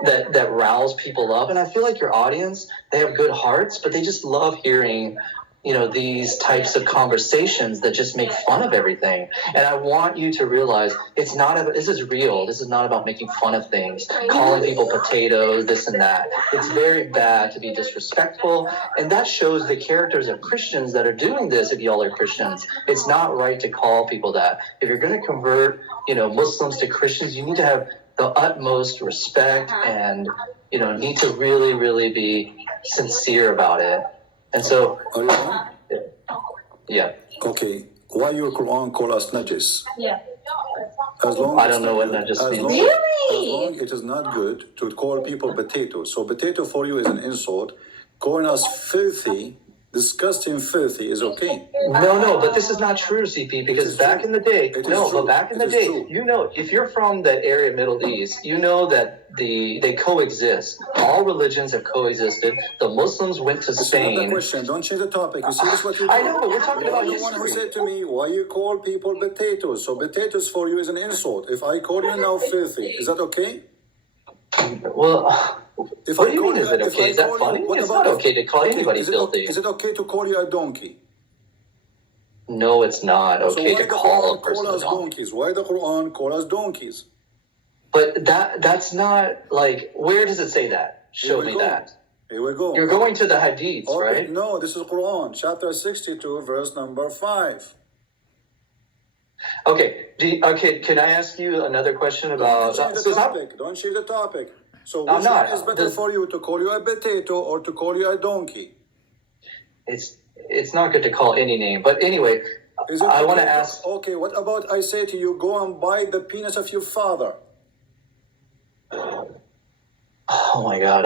that rouse people up, and I feel like your audience, they have good hearts, but they just love hearing these types of conversations that just make fun of everything. And I want you to realize this is real. This is not about making fun of things, calling people potatoes, this and that. It's very bad to be disrespectful. And that shows the characters of Christians that are doing this. If y'all are Christians, it's not right to call people that. If you're going to convert, Muslims to Christians, you need to have the utmost respect and, need to really, really be sincere about it. And so, Are you on? yeah. Okay. Why your Quran call us najis? Yeah. As long I as don't know what najis means. Really? As long it is not good to call people potatoes. So potato for you is an insult. Calling us filthy, disgusting, filthy is okay. No, but this is not true, CP, because is back true. in the day, It is no, true. but back in It the is day, true. you know, if you're from that area, Middle East, you know that they coexist. All religions have coexisted. The Muslims went to This is not the Spain. question. Don't change the topic. You see this what you do? I know, but we're talking You are about the one who history. said to me, why you call people potatoes? So potatoes for you is an insult. If I call you now filthy, is that okay? Well, If what I do you call mean is it if okay? I Is that call you- funny? what It's about not if- okay to call anybody is it, filthy. Is it okay to call you a donkey? No, it's not So okay why to the call a Quran person call a us donkey. donkeys? Why the Quran call us donkeys? But that's not like, where does it say that? Show we me go. that. Here we go. You're going to the hadiths, Okay, right? no, this is Quran, chapter 62, verse number 5. Okay. Okay. Can I ask you another question about? Don't change so the it's not- topic. Don't change the topic. So I'm which not. one is better for you, to call you a potato or to call you a donkey? It's not good to call any name, but anyway, Is it I want to okay ask. Okay, what about I say to you, go and buy the penis of your father? Oh my God!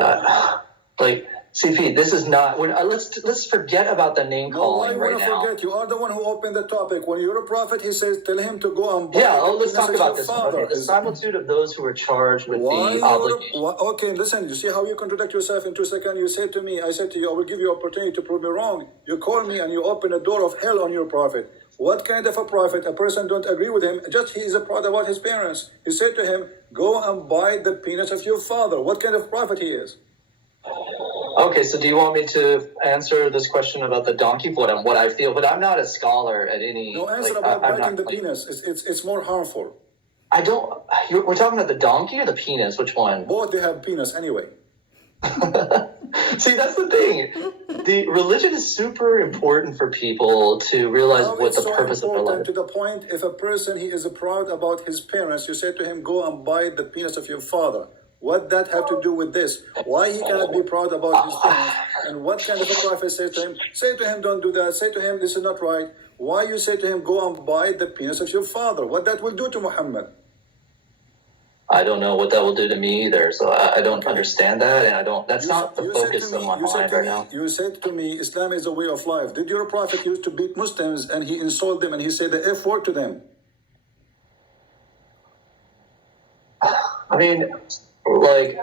Like CP, this is not. Let's forget about the name No, why calling you right want to now. forget? You are the one who opened the topic. When you're a prophet, he says, tell him to go and buy Yeah. the Oh, let's penis talk of about your this one. father. Okay. The similitude of those who are charged with Why the obligation. Okay, listen, you see how you contradict yourself in 2 seconds? You said to me, I said to you, I will give you opportunity to prove me wrong. You call me and you open a door of hell on your prophet. What kind of a prophet? A person don't agree with him, just he is a proud about his parents. He said to him, go and buy the penis of your father. What kind of prophet he is? Okay, so do you want me to answer this question about the donkey? What I feel, but I'm not a scholar at any. No answer like, about I'm biting the not, penis. It's more harmful. I don't. We're talking about the donkey or the penis. Which one? Both they have penis anyway. See, that's the thing. The religion is super important for people to realize How what it's the so purpose of their important life. to the point, if a person he is proud about his parents, you say to him, go and buy the penis of your father. What that have to do with this? Why he cannot be proud about his parents? And what kind of a prophet says to him? Say to him, don't do that. Say to him, this is not right. Why you say to him, go and buy the penis of your father? What that will do to Muhammad? I don't know what that will do to me either, so I don't understand that, and I don't. That's not the You said focus to of me, my mind right now. you said to me, Islam is a way of life. Did your prophet used to beat Muslims and he insult them and he said the F word to them? I mean, like,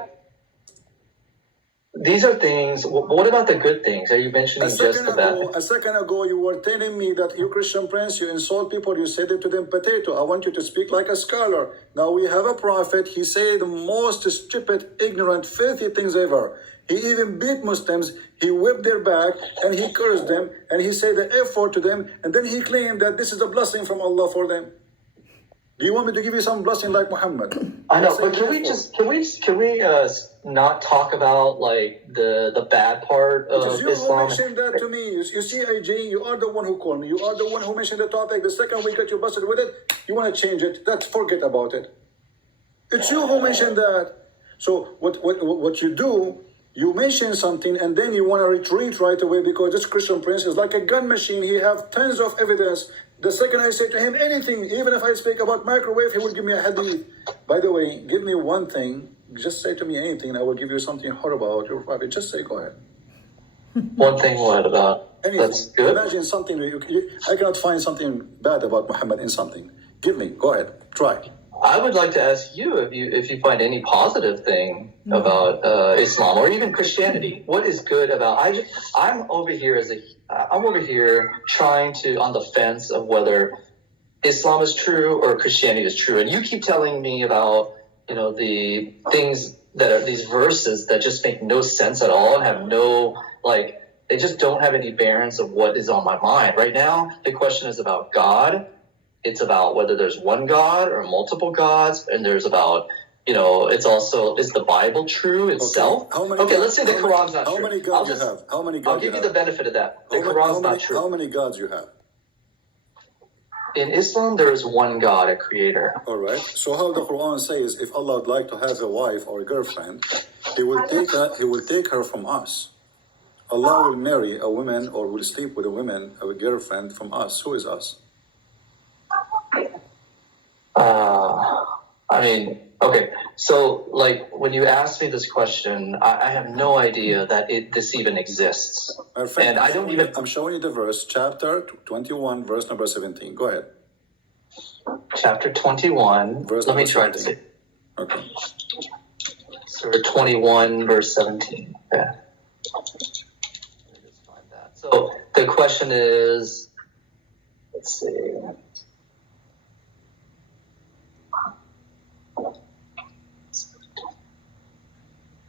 these are things. What about the good things? Are you mentioning just the bad things? A second ago, you were telling me that you Christian prince, you insult people, you said it to them potato. I want you to speak like a scholar. Now we have a prophet. He said the most stupid, ignorant, filthy things ever. He even beat Muslims. He whipped their back and he cursed them and he said the F word to them. And then he claimed that this is a blessing from Allah for them. Do you want me to give you some blessing like Muhammad? I know, Say but the F word. can we not talk about like the bad part It is of you who Islam? mentioned that to me. You see, AJ, you are the one who called me. You are the one who mentioned the topic. The second we got you busted with it, you want to change it. Forget about it. It's you who mentioned that. So what you do, you mention something and then you want to retreat right away because this Christian prince is like a gun machine. He have tons of evidence. The second I say to him anything, even if I speak about microwave, he will give me a hadith. By the way, give me one thing. Just say to me anything. I will give you something horrible about your prophet. Just say, go ahead. One thing, what about? Anything. That's good. Imagine something. I cannot find something bad about Muhammad in something. Give me. Go ahead. Try. I would like to ask you if you find any positive thing about Islam or even Christianity. What is good about? I'm over here trying to on the fence of whether Islam is true or Christianity is true, and you keep telling me about the things that are these verses that just make no sense at all and have no they just don't have any bearance of what is on my mind right now. The question is about God. It's about whether there's one God or multiple gods, and there's about, it's also, is the Bible true itself? Okay, let's say the Quran's not true. How many gods you have? How many gods I'll give you the benefit of that. The Quran's not true. How many gods you have? In Islam, there is one God, a creator. All right. So how the Quran says, if Allah would like to have a wife or a girlfriend, He will take her from us. Allah will marry a woman or will sleep with a woman, a girlfriend from us. Who is us? I mean, okay. So, like, when you asked me this question, I have no idea that this even exists. And I don't even. I'm showing you the verse, chapter 21, verse number 17. Go ahead. Chapter 21. Verse Let me number try to 17. see. Okay. Surah 21, verse 17. Yeah. Let me just find that. So the question is, let's see.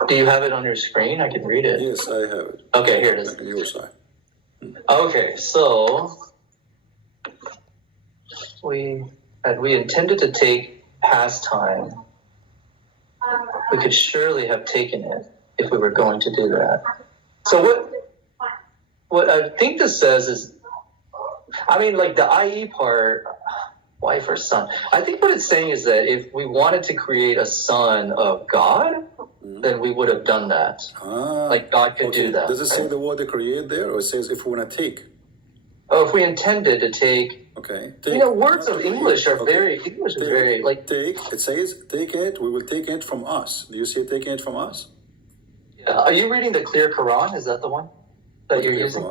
Do you have it on your screen? I can read it. Yes, I have it. Okay, here it is. On your side. Okay, so we intended to take pastime. We could surely have taken it if we were going to do that. So what I think this says is, I mean, like the IE part, wife or son. I think what it's saying is that if we wanted to create a son of God, then we would have done that. Like God could do that. Does it say the word create there, or it says if we want to take? Oh, if we intended to take. Okay. You know, words of English are very, English is very, like. Take, it says, take it, we will take it from us. Do you see it taking it from us? Yeah. Are you reading the Clear Quran? Is that the one that you're using?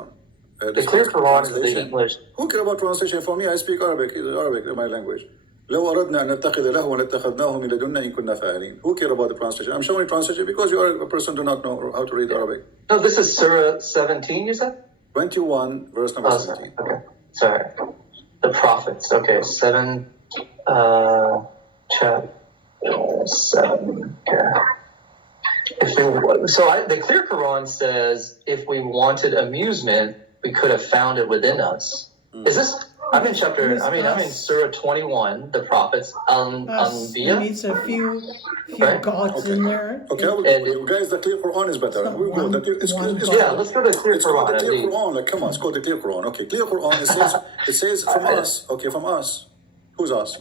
The The Clear Quran is the English. Who care about translation? For me, I speak Arabic. Arabic is my language. لو أردنا أن نتخذ لهوا لاتخذناه من لدنا إن كنا فاعلين. Who care about the translation? I'm showing translation because you are a person who do not know how to read Arabic. No, this is Surah 17, you said? 21, verse number 17. Okay, sorry. The prophets. Okay, 7, chapter 7. Okay. The Clear Quran says if we wanted amusement, we could have found it within us. Is this? I'm in Surah 21, the prophets, Us. It Anbiya. needs a few Right. gods in there. Okay, I will go with you guys. The Clear Quran is better. We'll go. Yeah, let's go to the Clear It's called Quran. the Clear Quran. Like, come on, it's called the Clear Quran. Okay, Clear Quran. It says from us. Okay, from us. Who's us?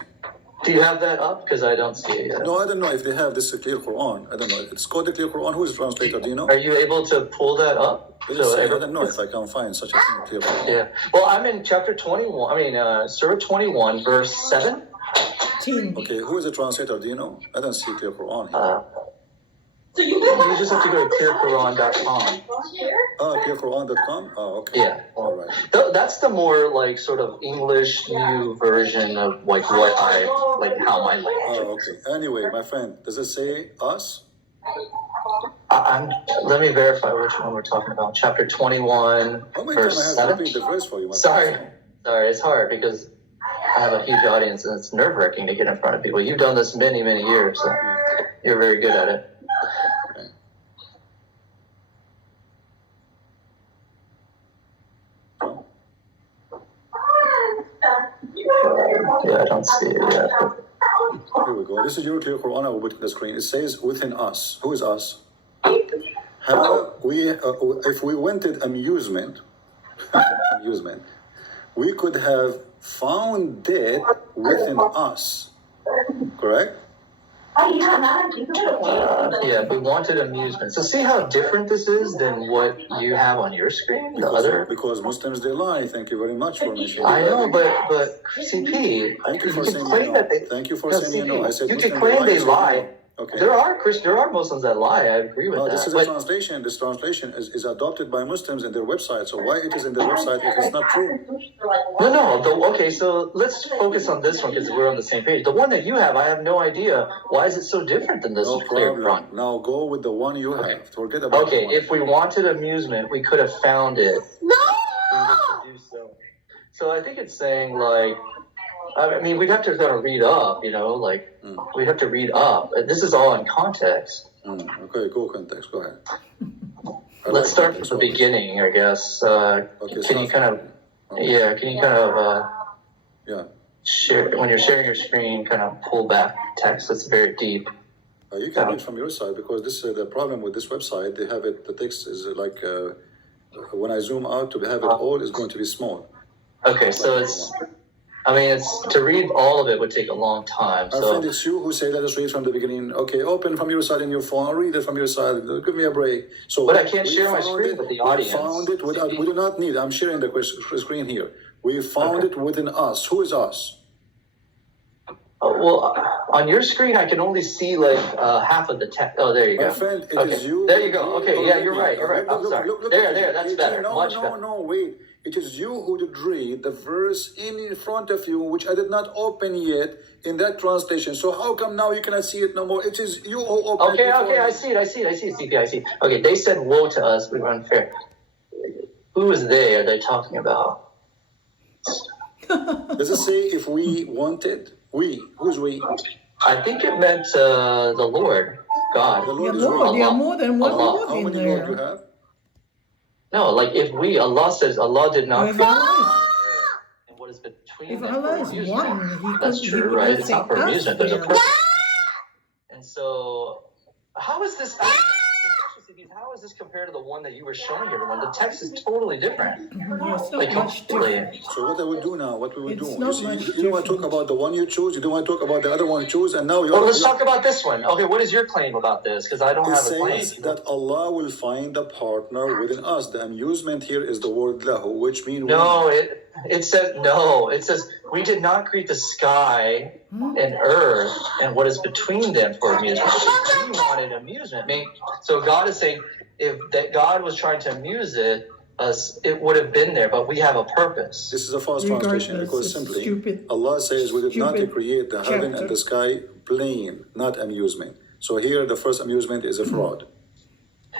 Do you have that up? Because I don't see it yet. No, I don't know if they have this Clear Quran. I don't know. It's called the Clear Quran. Who is the translator? Do you know? Are you able to pull that up? I don't know if I can find such a thing. Clear Quran. Yeah. Well, I'm in chapter 21. Surah 21, verse 7. Okay, who is the translator? Do you know? I don't see Clear Quran here. You just have to go to clearquran.com. Clearquran.com? Oh, okay. Yeah. All right. That's the more like sort of English new version of like how my language. Oh, okay. Anyway, my friend, does it say us? Let me verify which one we're talking about. Chapter 21, How many verse times I have to 7. repeat the verse for you, my Sorry, friend? it's hard because I have a huge audience and it's nerve-wracking to get in front of people. You've done this many, many years, so you're very good at it. Okay. Yeah, I don't see it yet. Here we go. This is your Clear Quran. I will put it on the screen. It says within us. Who is us? If we wanted amusement, we could have found it within us. Correct? Yeah, we wanted amusement. So see how different this is than what you have on your screen? Because Muslims, they lie. Thank you very much for mentioning I know, but CP, Thank you for can saying claim no. that they. Thank you for No, saying CP, no. I said you Muslims can claim lie, they you said lie. no. Okay. There are Muslims that lie. I agree with that. This is but, a translation. This translation is adopted by Muslims in their website. So why it is in their website if it's not true? Okay, so let's focus on this one because we're on the same page. The one that you have, I have no idea. Why is it so different than this No Clear problem. Quran? Now go with the one you have. Forget about Okay, the one. if we wanted amusement, we could have found it. No! So I think it's saying like, I mean, we'd have to kind of read up, we'd have to read up. This is all in context. Okay, go context. Go ahead. Let's start from the beginning, I guess. Can you kind of share, when you're sharing your screen, kind of pull back text that's very deep. You can read from your side because this the problem with this website. They have it. The text is like when I zoom out to have it all is going to be small. Okay, so it's to read all of it would take a long time. Our friend, it's you who say, let us read from the beginning. Okay, open from your side in your phone, or read it from your side. Give me a break. So, but I can't share my screen with the audience. We found it. We do not need. I'm sharing the screen here. We found it within us. Who is us? Well, On your screen, I can only see like half of the text. Oh, there you My go. friend, it Okay, is you. there you go. Okay, yeah, you're right. You're right. Look, I'm look, sorry. look, There, look, there. That's better. No, Much no, better. no, wait. It is you who did read the verse in front of you, which I did not open yet in that translation. So how come now you cannot see it no more? It is you who opened Okay, it. okay, I see it, CP, I see. Okay, they said woe to us, we were unfair. Who is they are they talking about? Does it say if we wanted? We. Who's we? I think it meant the Lord, God. The Yeah, Lord is Lord, we. there are Allah. more than one Allah. Lord How in many Lord you there. have? No, like if we, Allah says Allah did not Or if create Allah and what is between If them Allah for is amusement. one, That's he true, would right? not It's say not for us amusement, there's a there. purpose. And so, how is this? How is this compared to the one that you were showing everyone? The text is totally different. Yeah, it's not Like much completely. different. So what I would do now, what we would It's do, not you see, much you don't want to talk different. about the one you choose, you don't want to talk about the other one you choose, and now Well, let's talk about this one. Okay, what is your claim about this? Because I don't it have a claim. says that Allah will find a partner within us. The amusement here is the word lahu, which means No, it says no. It says we did not create the sky and earth and what is between them for amusement. We wanted amusement. I mean, so God is saying if that God was trying to amuse us, it would have been there, but we have a purpose. this is a false translation Regardless, because it's simply stupid. Allah says we did not Stupid create the heaven and chapter. the sky plain, not amusement. So here the first amusement is a fraud.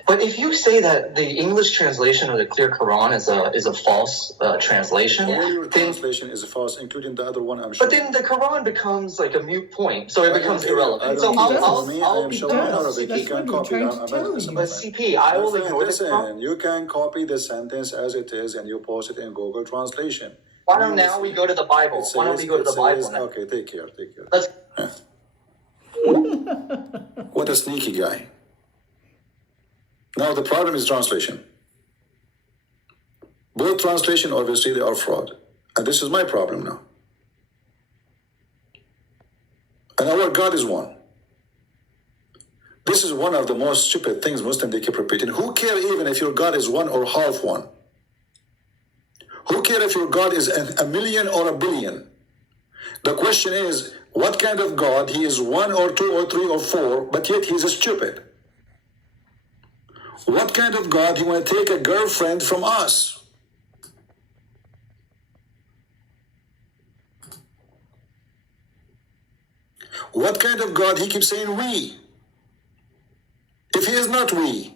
But if you say that the English translation of the Clear Quran is a false translation, All your then translation is false, including the other one I'm showing. but then the Quran becomes like a mute point, so it I don't becomes care. I irrelevant. don't So care. I'll- For me, I am it showing does. Arabic. That's You can what we're copy. trying to tell you. But CP, I My will friend, ignore the listen, Quran. you can copy the sentence as it is and you post it in Google Translation. Why don't now we go to the Bible? It Why don't we says- go to it the Bible says- now? Okay, take care, take care. Let's. What a sneaky guy. Now the problem is translation. Both translation, obviously, they are fraud. And this is my problem now. And our God is one. This is one of the most stupid things Muslims they keep repeating. Who care even if your God is one or half one? Who care if your God is a million or a billion? The question is, what kind of God? He is one or two or three or four, but yet he's stupid. What kind of God he want to take a girlfriend from us? What kind of God he keeps saying we? If he is not we.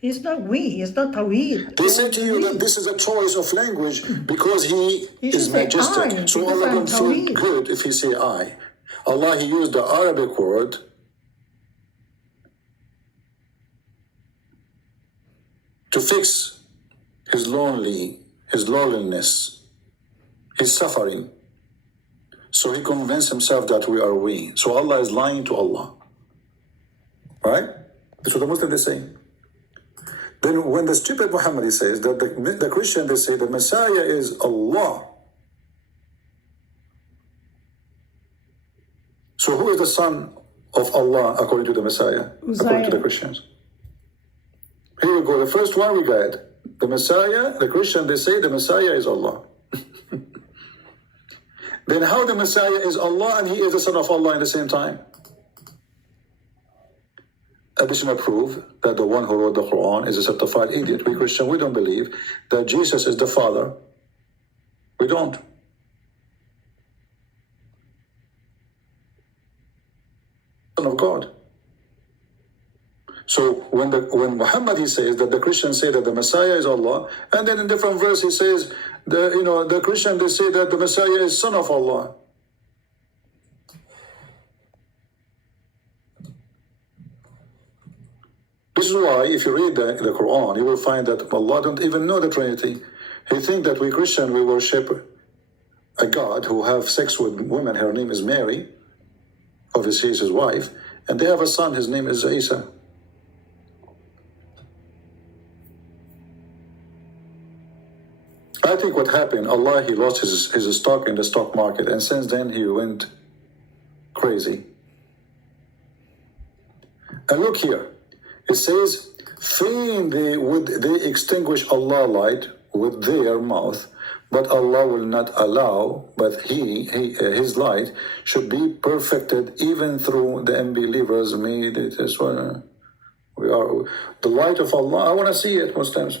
He's not we. He's not Tawheed. They say to you that this is a choice of language because he You should is say majestic. I, So because Allah I'm don't feel Tawheed. good if he say I. Allah, he used the Arabic word to fix his loneliness, his suffering. So he convinced himself that we are we. So Allah is lying to Allah. Right? That's what the Muslims they say. Then when the stupid Muhammad says that the Christian they say the Messiah is Allah. So who is the son of Allah according to the Messiah? According to the Christians. Here we go. The first one we got. The Messiah, the Christian they say the Messiah is Allah. Then how the Messiah is Allah and he is the son of Allah at the same time? Additional proof that the one who wrote the Quran is a certified idiot. We Christian, we don't believe that Jesus is the Father. We don't. Son of God. So when Muhammad he says that the Christians say that the Messiah is Allah, and then in different verse he says the Christian they say that the Messiah is son of Allah. This is why if you read the Quran, you will find that Allah don't even know the Trinity. He think that we Christian we worship a God who have sex with women. Her name is Mary. Obviously, he's his wife, and they have a son. His name is Isa. I think what happened, Allah, he lost his stock in the stock market, and since then he went crazy. And look here, it says, fain they extinguish Allah light with their mouth, but Allah will not allow, but His light should be perfected even through the unbelievers made it as well. We are the light of Allah. I want to see it, Muslims.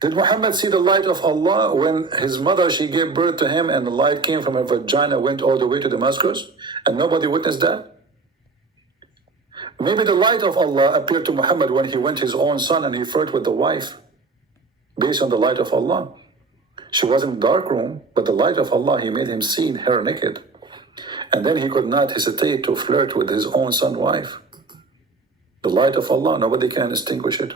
Did Muhammad see the light of Allah when his mother, she gave birth to him and the light came from her vagina, went all the way to Damascus, and nobody witnessed that? Maybe the light of Allah appeared to Muhammad when he went his own son and he flirted with the wife based on the light of Allah. She was in the dark room, but the light of Allah, He made him see her naked. And then he could not hesitate to flirt with his own son's wife. The light of Allah, nobody can extinguish it.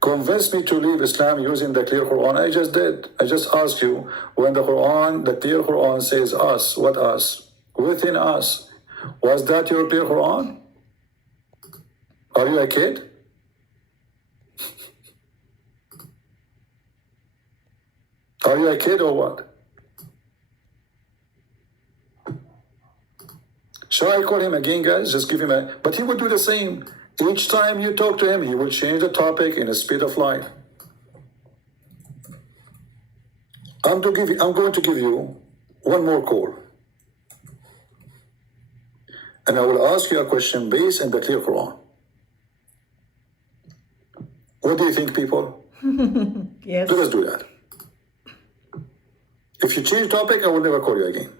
Convince me to leave Islam using the clear Quran. I just did. I just asked you, when the Quran, the clear Quran says us, what us? Within us. Was that your clear Quran? Are you a kid? Are you a kid or what? Shall I call him again, guys? Just give him a... But he would do the same. Each time you talk to him, he will change the topic in the speed of light. I'm going to give you one more call. And I will ask you a question based on the clear Quran. What do you think, people? Yes. Let us do that. If you change topic, I will never call you again.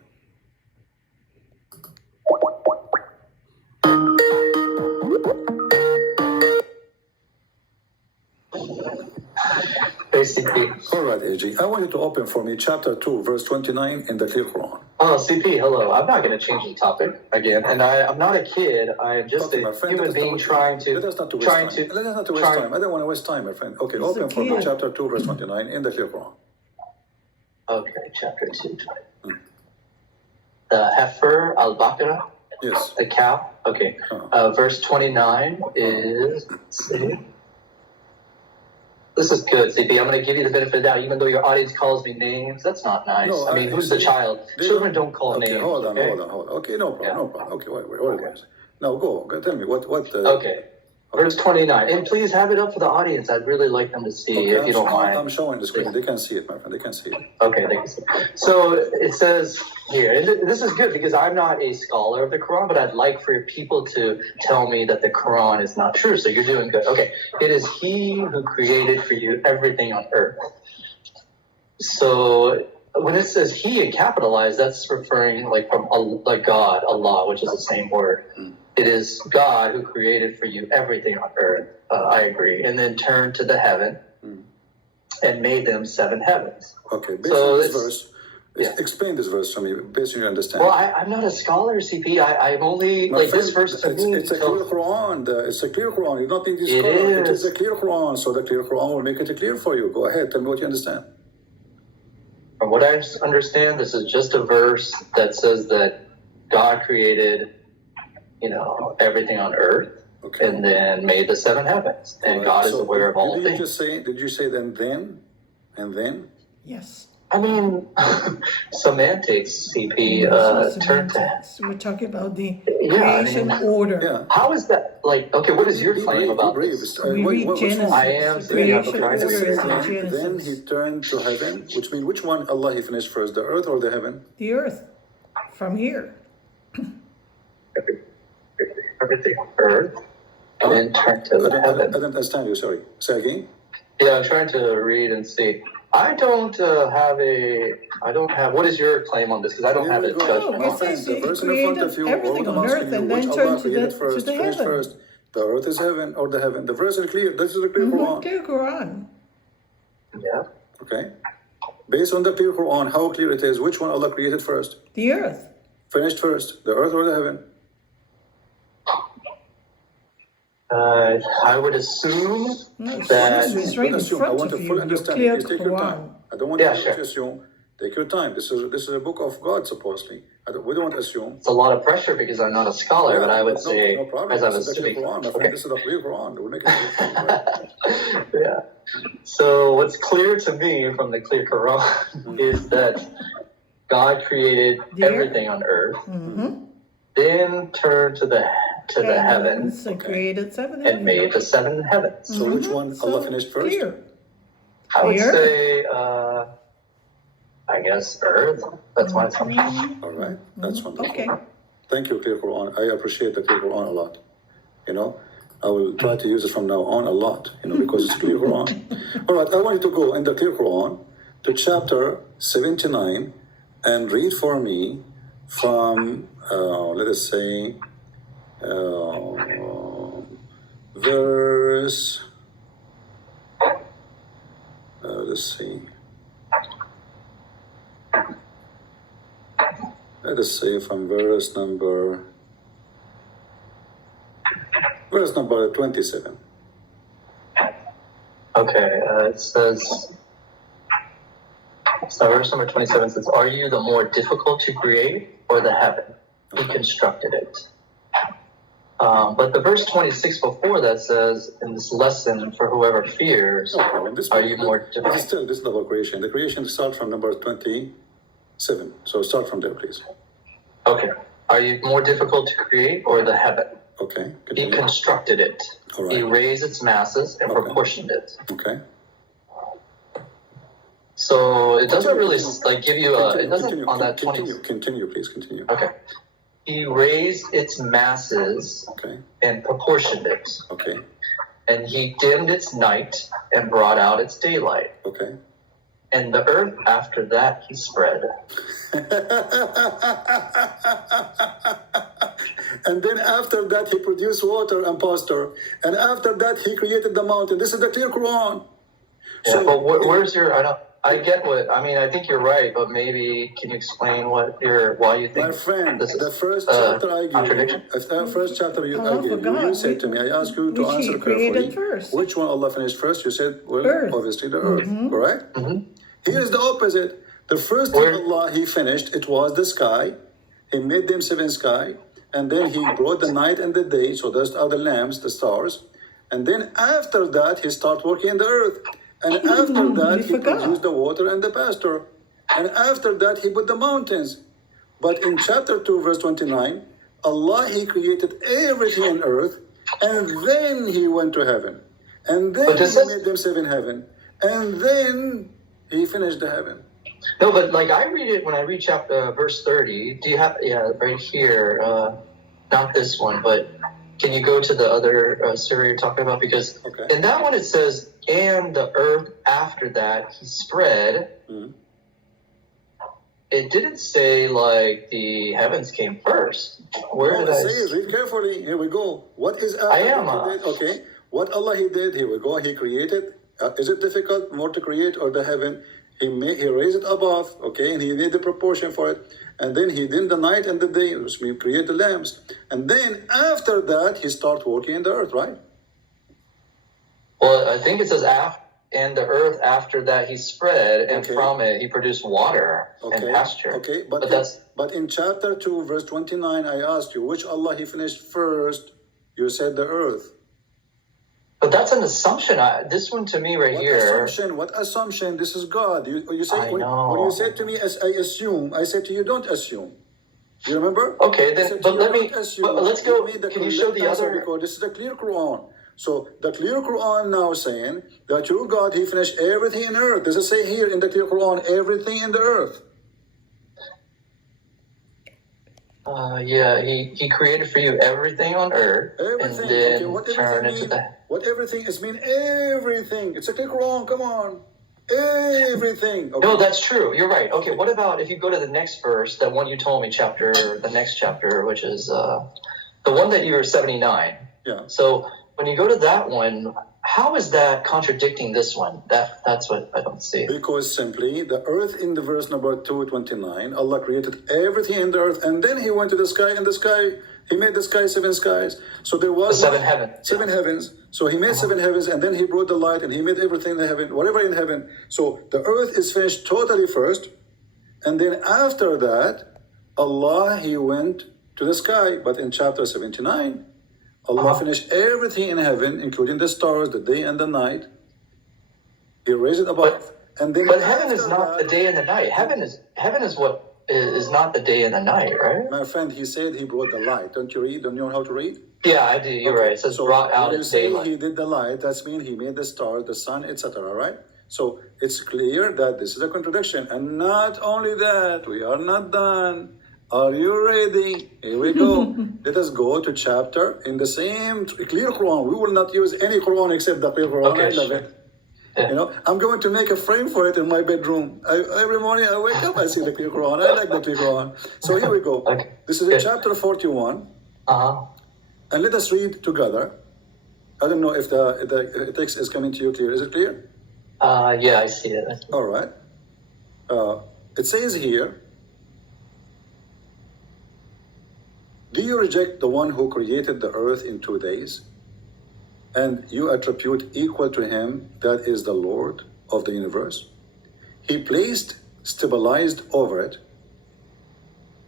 CP. All right, AG. I want you to open for me chapter 2, verse 29 in the clear Quran. Oh, CP, hello. I'm not going to change the topic again. And I'm not a kid. I'm just Okay, my a friend, human being trying to... Let us not to waste time. Let us not to waste time. I don't want to waste time, my friend. Okay, He's open a for me kid. chapter 2, verse 29 in the clear Quran. Okay, chapter 2. The heifer, al-Baqarah, Yes. the cow. Okay. Verse 29 is... Let's see. This is good, CP. I'm going to give you the benefit of the doubt, even though your audience calls me names. That's not nice. No, I mean, who's the child? Children don't call okay, names. hold on. Okay, no problem, Yeah. no problem. Okay, wait. Now go. Tell me what. Okay. Verse 29. And please have it up for the audience. I'd really like them to see, Okay, if you don't mind. I'm showing the screen. They can see it, my friend. They can see it. Okay, they can see. So it says here, and this is good because I'm not a scholar of the Quran, but I'd like for people to tell me that the Quran is not true. So you're doing good. Okay. It is He who created for you everything on earth. So when it says He in capitalized, that's referring like God, Allah, which is the same word. It is God who created for you everything on earth. I agree. And then turned to the heaven and made them 7 heavens. Okay, based So on this it's- verse, yeah. explain this verse to me, based on your understanding. Well, I'm not a scholar, CP. I'm only, My like, friend, this verse to me. it's a clear Quran. It's a clear Quran. You don't need this It Quran. It is. is a clear Quran. So the clear Quran will make it clear for you. Go ahead. Tell me what you understand. From what I understand, this is just a verse that says that God created, everything on earth, Okay. and then made the 7 heavens. And Alright, God is so aware of all did you things. just say? Did you say then? Yes. I mean, semantics, CP, This is turn to... semantics. We're talking about the Yeah, I creation mean- order. Yeah. How is that, okay, what is your Be claim brave, about be brave. this? We read Genesis. I am The saying I'm creation trying to order is in say Genesis. Then he turned to heaven, which means which one Allah he finished first, the earth or the heaven? The earth. From here. Everything on earth, and then turn to the I heaven. don't understand you. Sorry. Say again. Yeah, I'm trying to read and see. I don't have, what is your claim on this? Because I don't have Here it we go. judged. No, My it friend, says the he verse in front of created you, everything all I'm on asking earth you, and which then Allah turned to created the first, finished heaven. first. The earth is heaven or the heaven. The verse is clear. This is the clear Mhm, Quran. Clear Quran. Yeah. Okay. Based on the clear Quran, how clear it is, which one Allah created first? The earth. Finished first, the earth or the heaven? I would assume No, that- it's right in Assume. I front want of a you. full Your understanding. clear Please take your time. Quran. I don't want Yeah, you sure. to assume. Take your time. This is a book of God, supposedly. We don't want to assume. it's a lot of pressure because I'm not a scholar, but I would say, no problem. as I'm This is the clear assuming. Quran, my friend. This is the clear Quran. We'll make it clear. Right? Yeah. So what's clear to me from the clear Quran is that God created The earth. everything on earth, Mm-hmm. then turned to the to the heavens And created seven and heavens. made the seven heavens. So which one Allah finished first? Clear. I would Clear. say, I guess Earth. That's my assumption. All right, that's wonderful. Okay. Thank you, Clear Quran. I appreciate the Clear Quran a lot. You know, I will try to use it from now on a lot, you know, because it's Clear Quran. All right, I want you to go in the Clear Quran to chapter 79 and read for me from, let us say, verse, let's see. Let us say from verse number 27. Okay, it says, so verse number 27 says, "Are you the more difficult to create, or the heaven? He constructed it." But the verse 26 before that says, "In this lesson for whoever fears, No problem. This are you more This is difficult?" still this is about creation. The creation starts from number 27. So start from there, please. Okay, are you more difficult to create, or the heaven? Okay. He Continue. constructed it. All right. He raised its masses and Okay. proportioned it. Okay. So it doesn't really like give you a. It doesn't Continue, on that 20. continue, please continue. Okay. He raised its masses Okay. and proportioned it, Okay. and he dimmed its night and brought out its daylight. Okay. And the earth after that he spread. And then after that he produced water and pasture. And after that he created the mountain. This is the clear Quran. Yeah, but where's your? I get what I mean. I think you're right, but maybe can you explain why you think My friend, this is the first chapter I gave you, contradiction? the first chapter I Allah gave you, forgot. you said to me, I asked you to Which he answer created carefully. first. Which one Allah finished first? You said, well, Earth. obviously the earth, correct? Mhm. Here's the opposite. The first thing Where- Allah He finished, it was the sky. He made them seven sky, and then He brought the night and the day. So those are the lamps, the stars. And then after that, He started working in the earth. And after that, You He forgot. produced the water and the pasture. And after that, He put the mountains. But in chapter 2, verse 29, Allah He created everything on earth, and then He went to heaven. And then But He this is- made them seven heaven. And then He finished the heaven. No, but like I read it when I read chapter verse 30. Do you have right here? Not this one, but can you go to the other surah you're talking about? Because Okay. in that one it says, "And the earth after that he spread." Mhm. It didn't say like the heavens came first. Where No, did it I? says, read carefully. Here we go. What is I am, Allah He did? Okay. What Allah He did, here we go. He created. Is it difficult more to create or the heaven? He raised it above, okay, and He made the proportion for it. And then He did the night and the day, which means create the lamps. And then after that, He started working in the earth, right? Well, I think it says and the earth after that he spread, and Okay. from it he produced water and Okay. pasture. Okay, but in chapter 2, verse 29, I asked you, which Allah He finished first? You said the earth. But that's an assumption. This one to me right What here. assumption? What assumption? This is God. You say I when know. you said to me, as I assume, I said to you, don't assume. You remember? Okay, I then, said to but you, let me. don't assume. But let's go. Give me the Can you show correct the answer, other? because this is the clear Quran. So the clear Quran now saying that your God He finished everything in earth. Does it say here in the clear Quran everything in the earth? Yeah, he created for you everything on earth, Everything. and then Okay, what turn everything into mean? the. What everything is mean? Everything. It's a clear Quran. Come on. Everything. Okay. No, that's true. You're right. Okay, what about if you go to the next verse, that one you told me, the next chapter, which is the one that you were 79. Yeah. So when you go to that one, how is that contradicting this one? That's what I don't see. Because simply the earth in the verse number 229, Allah created everything in the earth, and then He went to the sky, and the sky, He made the sky seven skies. So there The was seven heavens. seven heavens. So He made seven heavens, and then He brought the light, and He made everything in the heaven, whatever in heaven. So the earth is finished totally first, and then after that, Allah He went to the sky. But in chapter 79, Allah finished everything in heaven, including the stars, the day and the night. He raised it above, and then. But heaven is after not that- the day and the night. Heaven is what is not the day and the night, right? My friend, He said He brought the light. Don't you read? Don't you know how to read? Yeah, I do. You're right. It says brought out when you at say daylight. he did the light, that's mean he made the stars, the sun, etc. Right? So it's clear that this is a contradiction. And not only that, we are not done. Are you ready? Here we go. Let us go to chapter in the same clear Quran. We will not use any Quran except the clear Quran. Okay, I love sure. it. You know, I'm going to make a frame for it in my bedroom. Every morning I wake up, I see the clear Quran. I like the clear Quran. So here we go. Okay. This is in Good. chapter 41. Uh-huh. And let us read together. I don't know if the text is coming to you clear. Is it clear? Yeah, I see it. All right. It says here, do you reject the one who created the earth in 2 days? And you attribute equal to him that is the Lord of the universe? He stabilized over it.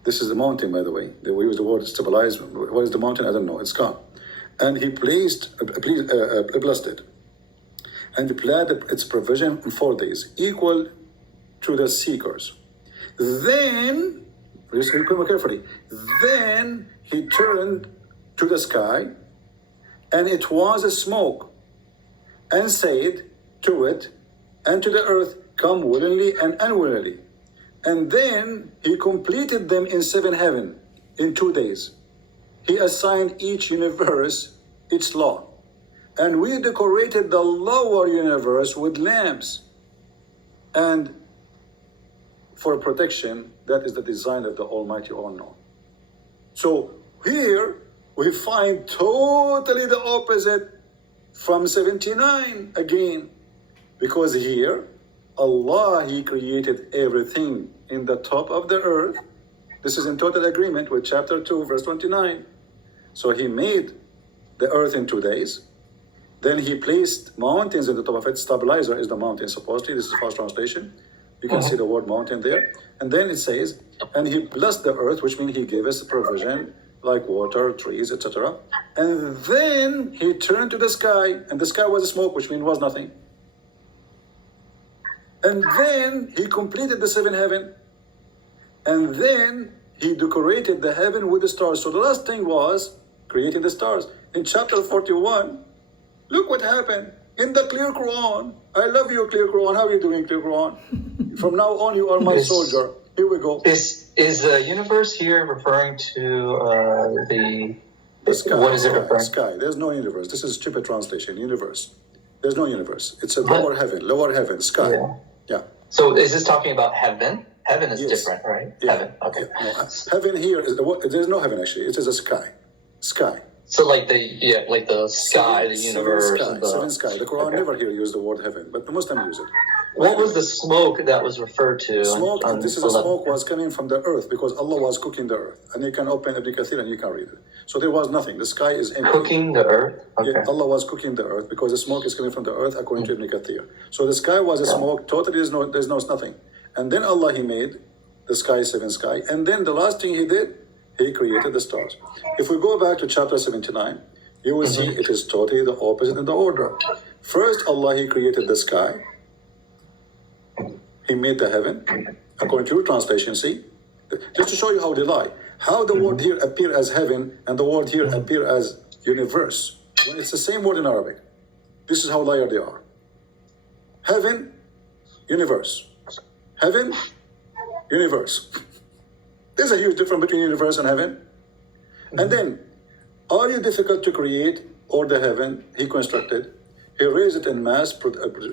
This is the mountain, by the way. We use the word stabilized. What is the mountain? I don't know. It's gone. And he blessed it. And applied its provision in 4 days, equal to the seekers. Then, listen carefully, then he turned to the sky, and it was a smoke, and said to it and to the earth, come willingly and unwillingly. And then he completed them in 7 heaven in 2 days. He assigned each universe its law. And we decorated the lower universe with lamps. And for protection, that is the design of the Almighty Unknown. So here we find totally the opposite from 79 again. Because here, Allah, He created everything in the top of the earth. This is in total agreement with chapter 2, verse 29. So He made the earth in 2 days. Then He placed mountains in the top of it. Stabilizer is the mountain, supposedly. This is first translation. You can see the word mountain there. And then it says, and He blessed the earth, which means He gave us provision, like water, trees, etc. And then He turned to the sky, and the sky was smoke, which means was nothing. And then He completed the 7 heaven. And then He decorated the heaven with the stars. So the last thing was creating the stars. In chapter 41, look what happened. In the clear Quran, I love you, clear Quran. How are you doing, clear Quran? From now on, you are my soldier. Here we go. Is the universe here referring to The sky. what is it referring? Sky. There's no universe. This is stupid translation. Universe. There's no universe. It's a lower heaven, sky. Yeah. So is this talking about heaven? Heaven is Yes. different, right? Yeah. Heaven. Okay. Yeah. No, heaven here is there's no heaven actually. It is a sky. Sky. So like the sky, the universe. Seven sky. The Quran never here use the word heaven, but the Muslims use it. What was the smoke that was referred to? Smoke, on this is a smoke was coming from the earth because Allah was cooking the earth. And you can open Ibn Kathir and you can read it. So there was nothing. The sky is empty. Cooking the earth? Okay. Yeah, Allah was cooking the earth because the smoke is coming from the earth according to Ibn Kathir. So the sky was a smoke, totally there's no nothing. And then Allah, He made the sky, 7 sky. And then the last thing He did, He created the stars. If we go back to chapter 79, you will see it is totally the opposite in the order. First, Allah, He created the sky. He made the heaven. According to your translation, see? Just to show you how they lie. How the word here appear as heaven and the word here appear as universe. When it's the same word in Arabic. This is how liar they are. Heaven, universe. Heaven, universe. There's a huge difference between universe and heaven. And then, are you difficult to create or the heaven He constructed? He raised it in mass,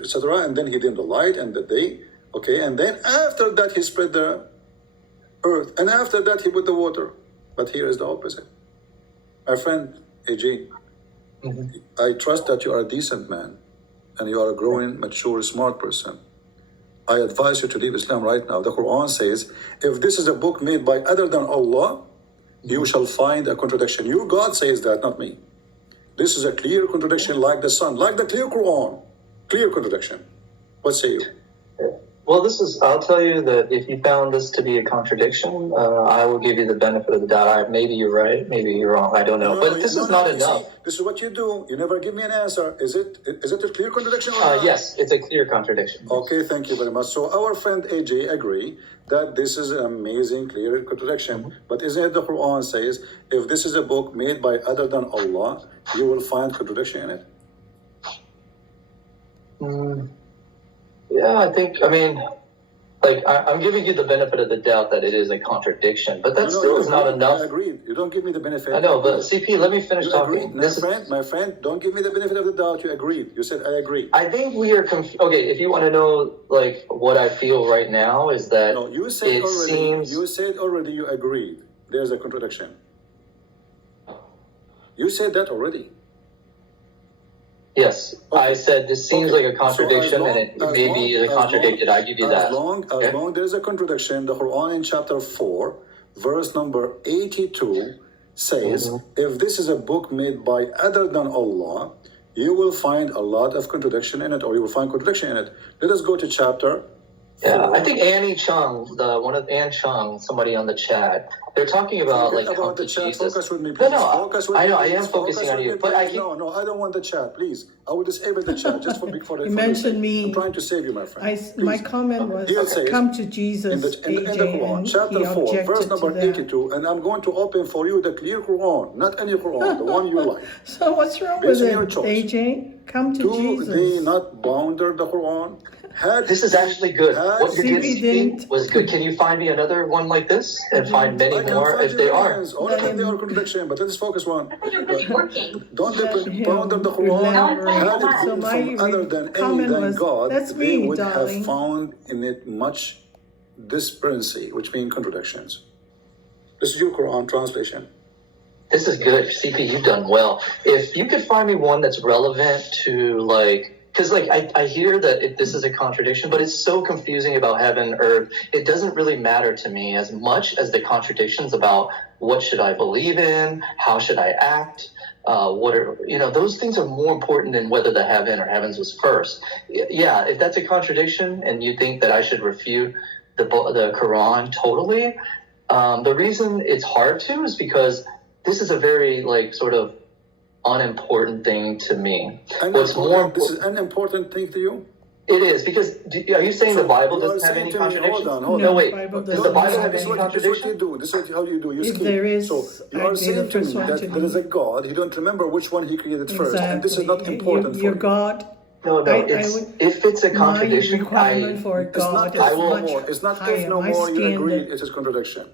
etc. And then He did the light and the day. Okay, and then after that He spread the earth. And after that He put the water. But here is the opposite. My friend, AG, I trust that you are a decent man. And you are a growing, mature, smart person. I advise you to leave Islam right now. The Quran says, if this is a book made by other than Allah, you shall find a contradiction. Your God says that, not me. This is a clear contradiction like the sun, like the clear Quran. Clear contradiction. What say you? Well, I'll tell you that if you found this to be a contradiction, I will give you the benefit of the doubt. Maybe you're right, maybe you're wrong. I don't know. No, But this is not you enough. see, this is what you do. You never give me an answer. Is it a clear contradiction or not? Yes, it's a clear contradiction. Okay, thank you very much. So our friend AJ agree that this is an amazing, clear contradiction. But isn't it the Quran says, if this is a book made by other than Allah, you will find contradiction in it? Yeah, I'm giving you the benefit of the doubt that it is a contradiction, but that still is not enough. I agreed. You don't give me the benefit. I know, but CP, let me finish You talking. agreed. My friend, don't give me the benefit of the doubt. You agreed. You said, I agree. I think we are okay, if you want to know, like, what I feel right now is that No, you said it already, seems... you said already you agreed. There's a contradiction. You said that already. Yes, Okay. I said this seems Okay. like a contradiction, and it may be contradicted. I give you that. As long there is a contradiction, the Quran in chapter 4, verse number 82 says, if this is a book made by other than Allah, you will find a lot of contradiction in it, or you will find contradiction in it. Let us go to chapter 4. Yeah, I think Annie Chung, Ann Chung, somebody on the chat, they're talking about Forget like come about to the chat. Jesus. Focus with me, please. No, Focus with I me, know, I please. am focusing Focus on with you, me, but I please. keep... No, I don't want the chat, please. I will disable the chat just for the You mentioned me. I'm trying to save you, my friend. My Please. comment was, Here it says, come to Jesus, in the AJ, Quran, and chapter he 4, verse objected number to that. 82, and I'm going to open for you the clear Quran, not any Quran, the one you like. So what's wrong Based with on your it, choice. AJ? Come to Do Jesus. they not bounder the Quran? This is actually good. What you CP did was good. Can you find me another one like this and find many I can more find if you they are? millions. All of them, they are contradiction, but let's focus one. Don't Let ponder the him Quran. elaborate. Had it So been my from other than any comment than was, God, that's they me, would darling. have found in it much disparity, which means contradictions. This is your Quran translation. This is good. CP, you've done well. If you could find me one that's relevant to, like, because, like, I hear that this is a contradiction, but it's so confusing about heaven, earth. It doesn't really matter to me as much as the contradictions about what should I believe in, how should I act, those things are more important than whether the heaven or heavens was first. Yeah, if that's a contradiction and you think that I should refute the Quran totally, the reason it's hard to is because this is a very, like, sort of unimportant thing to me. What's more important? This is an important thing to you? It is, because are you saying the Bible you are doesn't have saying any to me, contradictions? hold on. No, wait. Bible Does the doesn't Bible have have This any is what you contradictions? do. This is how you do. You If skip. there is, So you are I'd be saying the to me first one that to there is a leave. God. You don't remember which one he created first, and this is not Exactly. important Your for you. God. No, I if it's a contradiction, my requirement for It's God not is if no much more. It's not higher. if no My more. You agree. standard It is contradiction.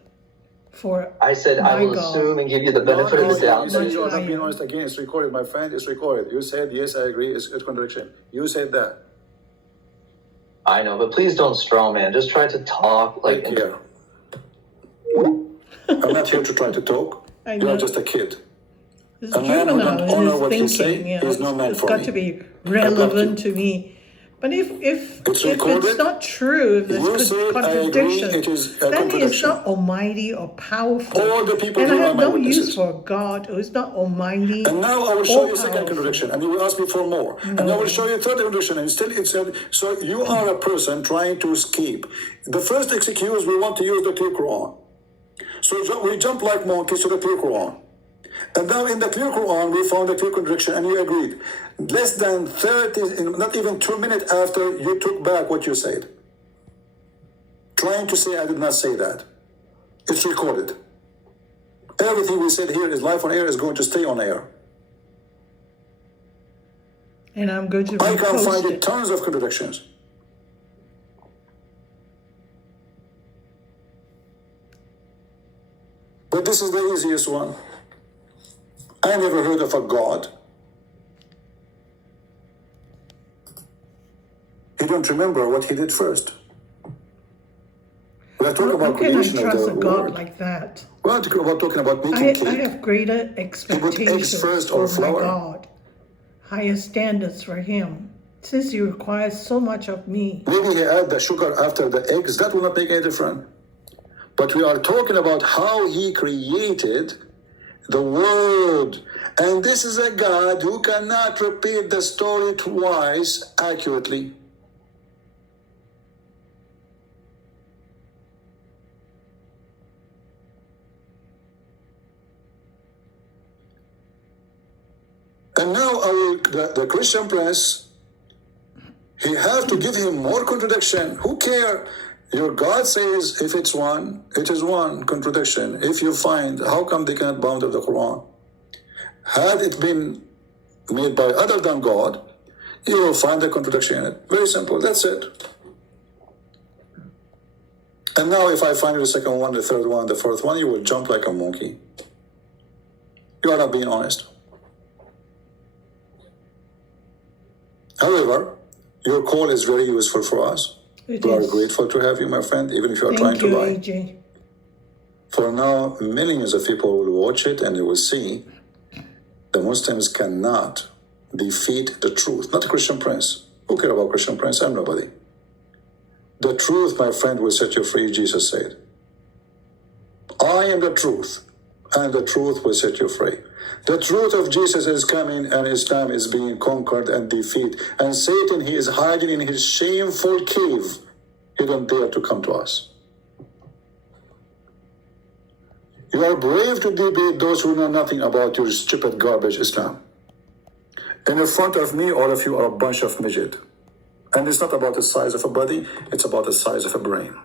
for I said I my will God. assume and give you the benefit of the doubt. You said you are higher. not being honest again. It's recorded, my friend. It's recorded. You said yes, I agree. It's contradiction. You said that. I know, but please don't straw man. Just try to talk like. Take care. I'm not here to try to talk. I You are know. just a kid. It's A man who juvenile don't in honor his what he thinking. say is no man It's for got me. to be I blocked relevant you. to me. But if It's if recorded. it's not true, if You there's said, I agree, contradiction, it is a then he is contradiction. not almighty or powerful. All the people and I here are have my no witnesses. use for God who is not almighty. And now I will show or you a second powerful. contradiction, and you will ask me for more. And I will show you a third contradiction, and still it's so you are a person trying to escape. The first excuse, we want to use the clear Quran. So we jump like monkeys to the clear Quran. And now in the clear Quran, we found a clear contradiction, and you agreed. Less than 30, not even 2 minutes after, you took back what you said. Trying to say I did not say that. It's recorded. Everything we said here is live on air, is going to stay on air. And I'm going to I can find repost it it. tons of contradictions. But this is the easiest one. I never heard of a God. He don't remember what he did first. We are talking How about can I creation of trust the a God world. like that? We are talking about making I cake. have greater expectations first for or my flour? God, higher standards for Him, since He requires so much of me. Maybe he add the sugar after the eggs. That will not make any difference. But we are talking about how he created the world. And this is a God who cannot repeat the story twice accurately. And now the Christian Prince, he have to give him more contradiction. Who care? Your God says if it's one, it is one contradiction. If you find, how come they cannot bound of the Quran? Had it been made by other than God, you will find the contradiction in it. Very simple. That's it. And now if I find you the second one, the third one, the fourth one, you will jump like a monkey. You are not being honest. However, your call is very useful for us. It We are is. grateful to have you, my friend, even if you are trying Thank to you, lie. AJ. For now, millions of people will watch it and they will see the Muslims cannot defeat the truth, not the Christian Prince. Who care about Christian Prince? I'm nobody. The truth, my friend, will set you free, Jesus said. I am the truth, and the truth will set you free. The truth of Jesus is coming, and Islam is being conquered and defeated. And Satan, he is hiding in his shameful cave. He don't dare to come to us. You are brave to debate those who know nothing about your stupid garbage Islam. And in front of me, all of you are a bunch of midget. And it's not about the size of a body, it's about the size of a brain.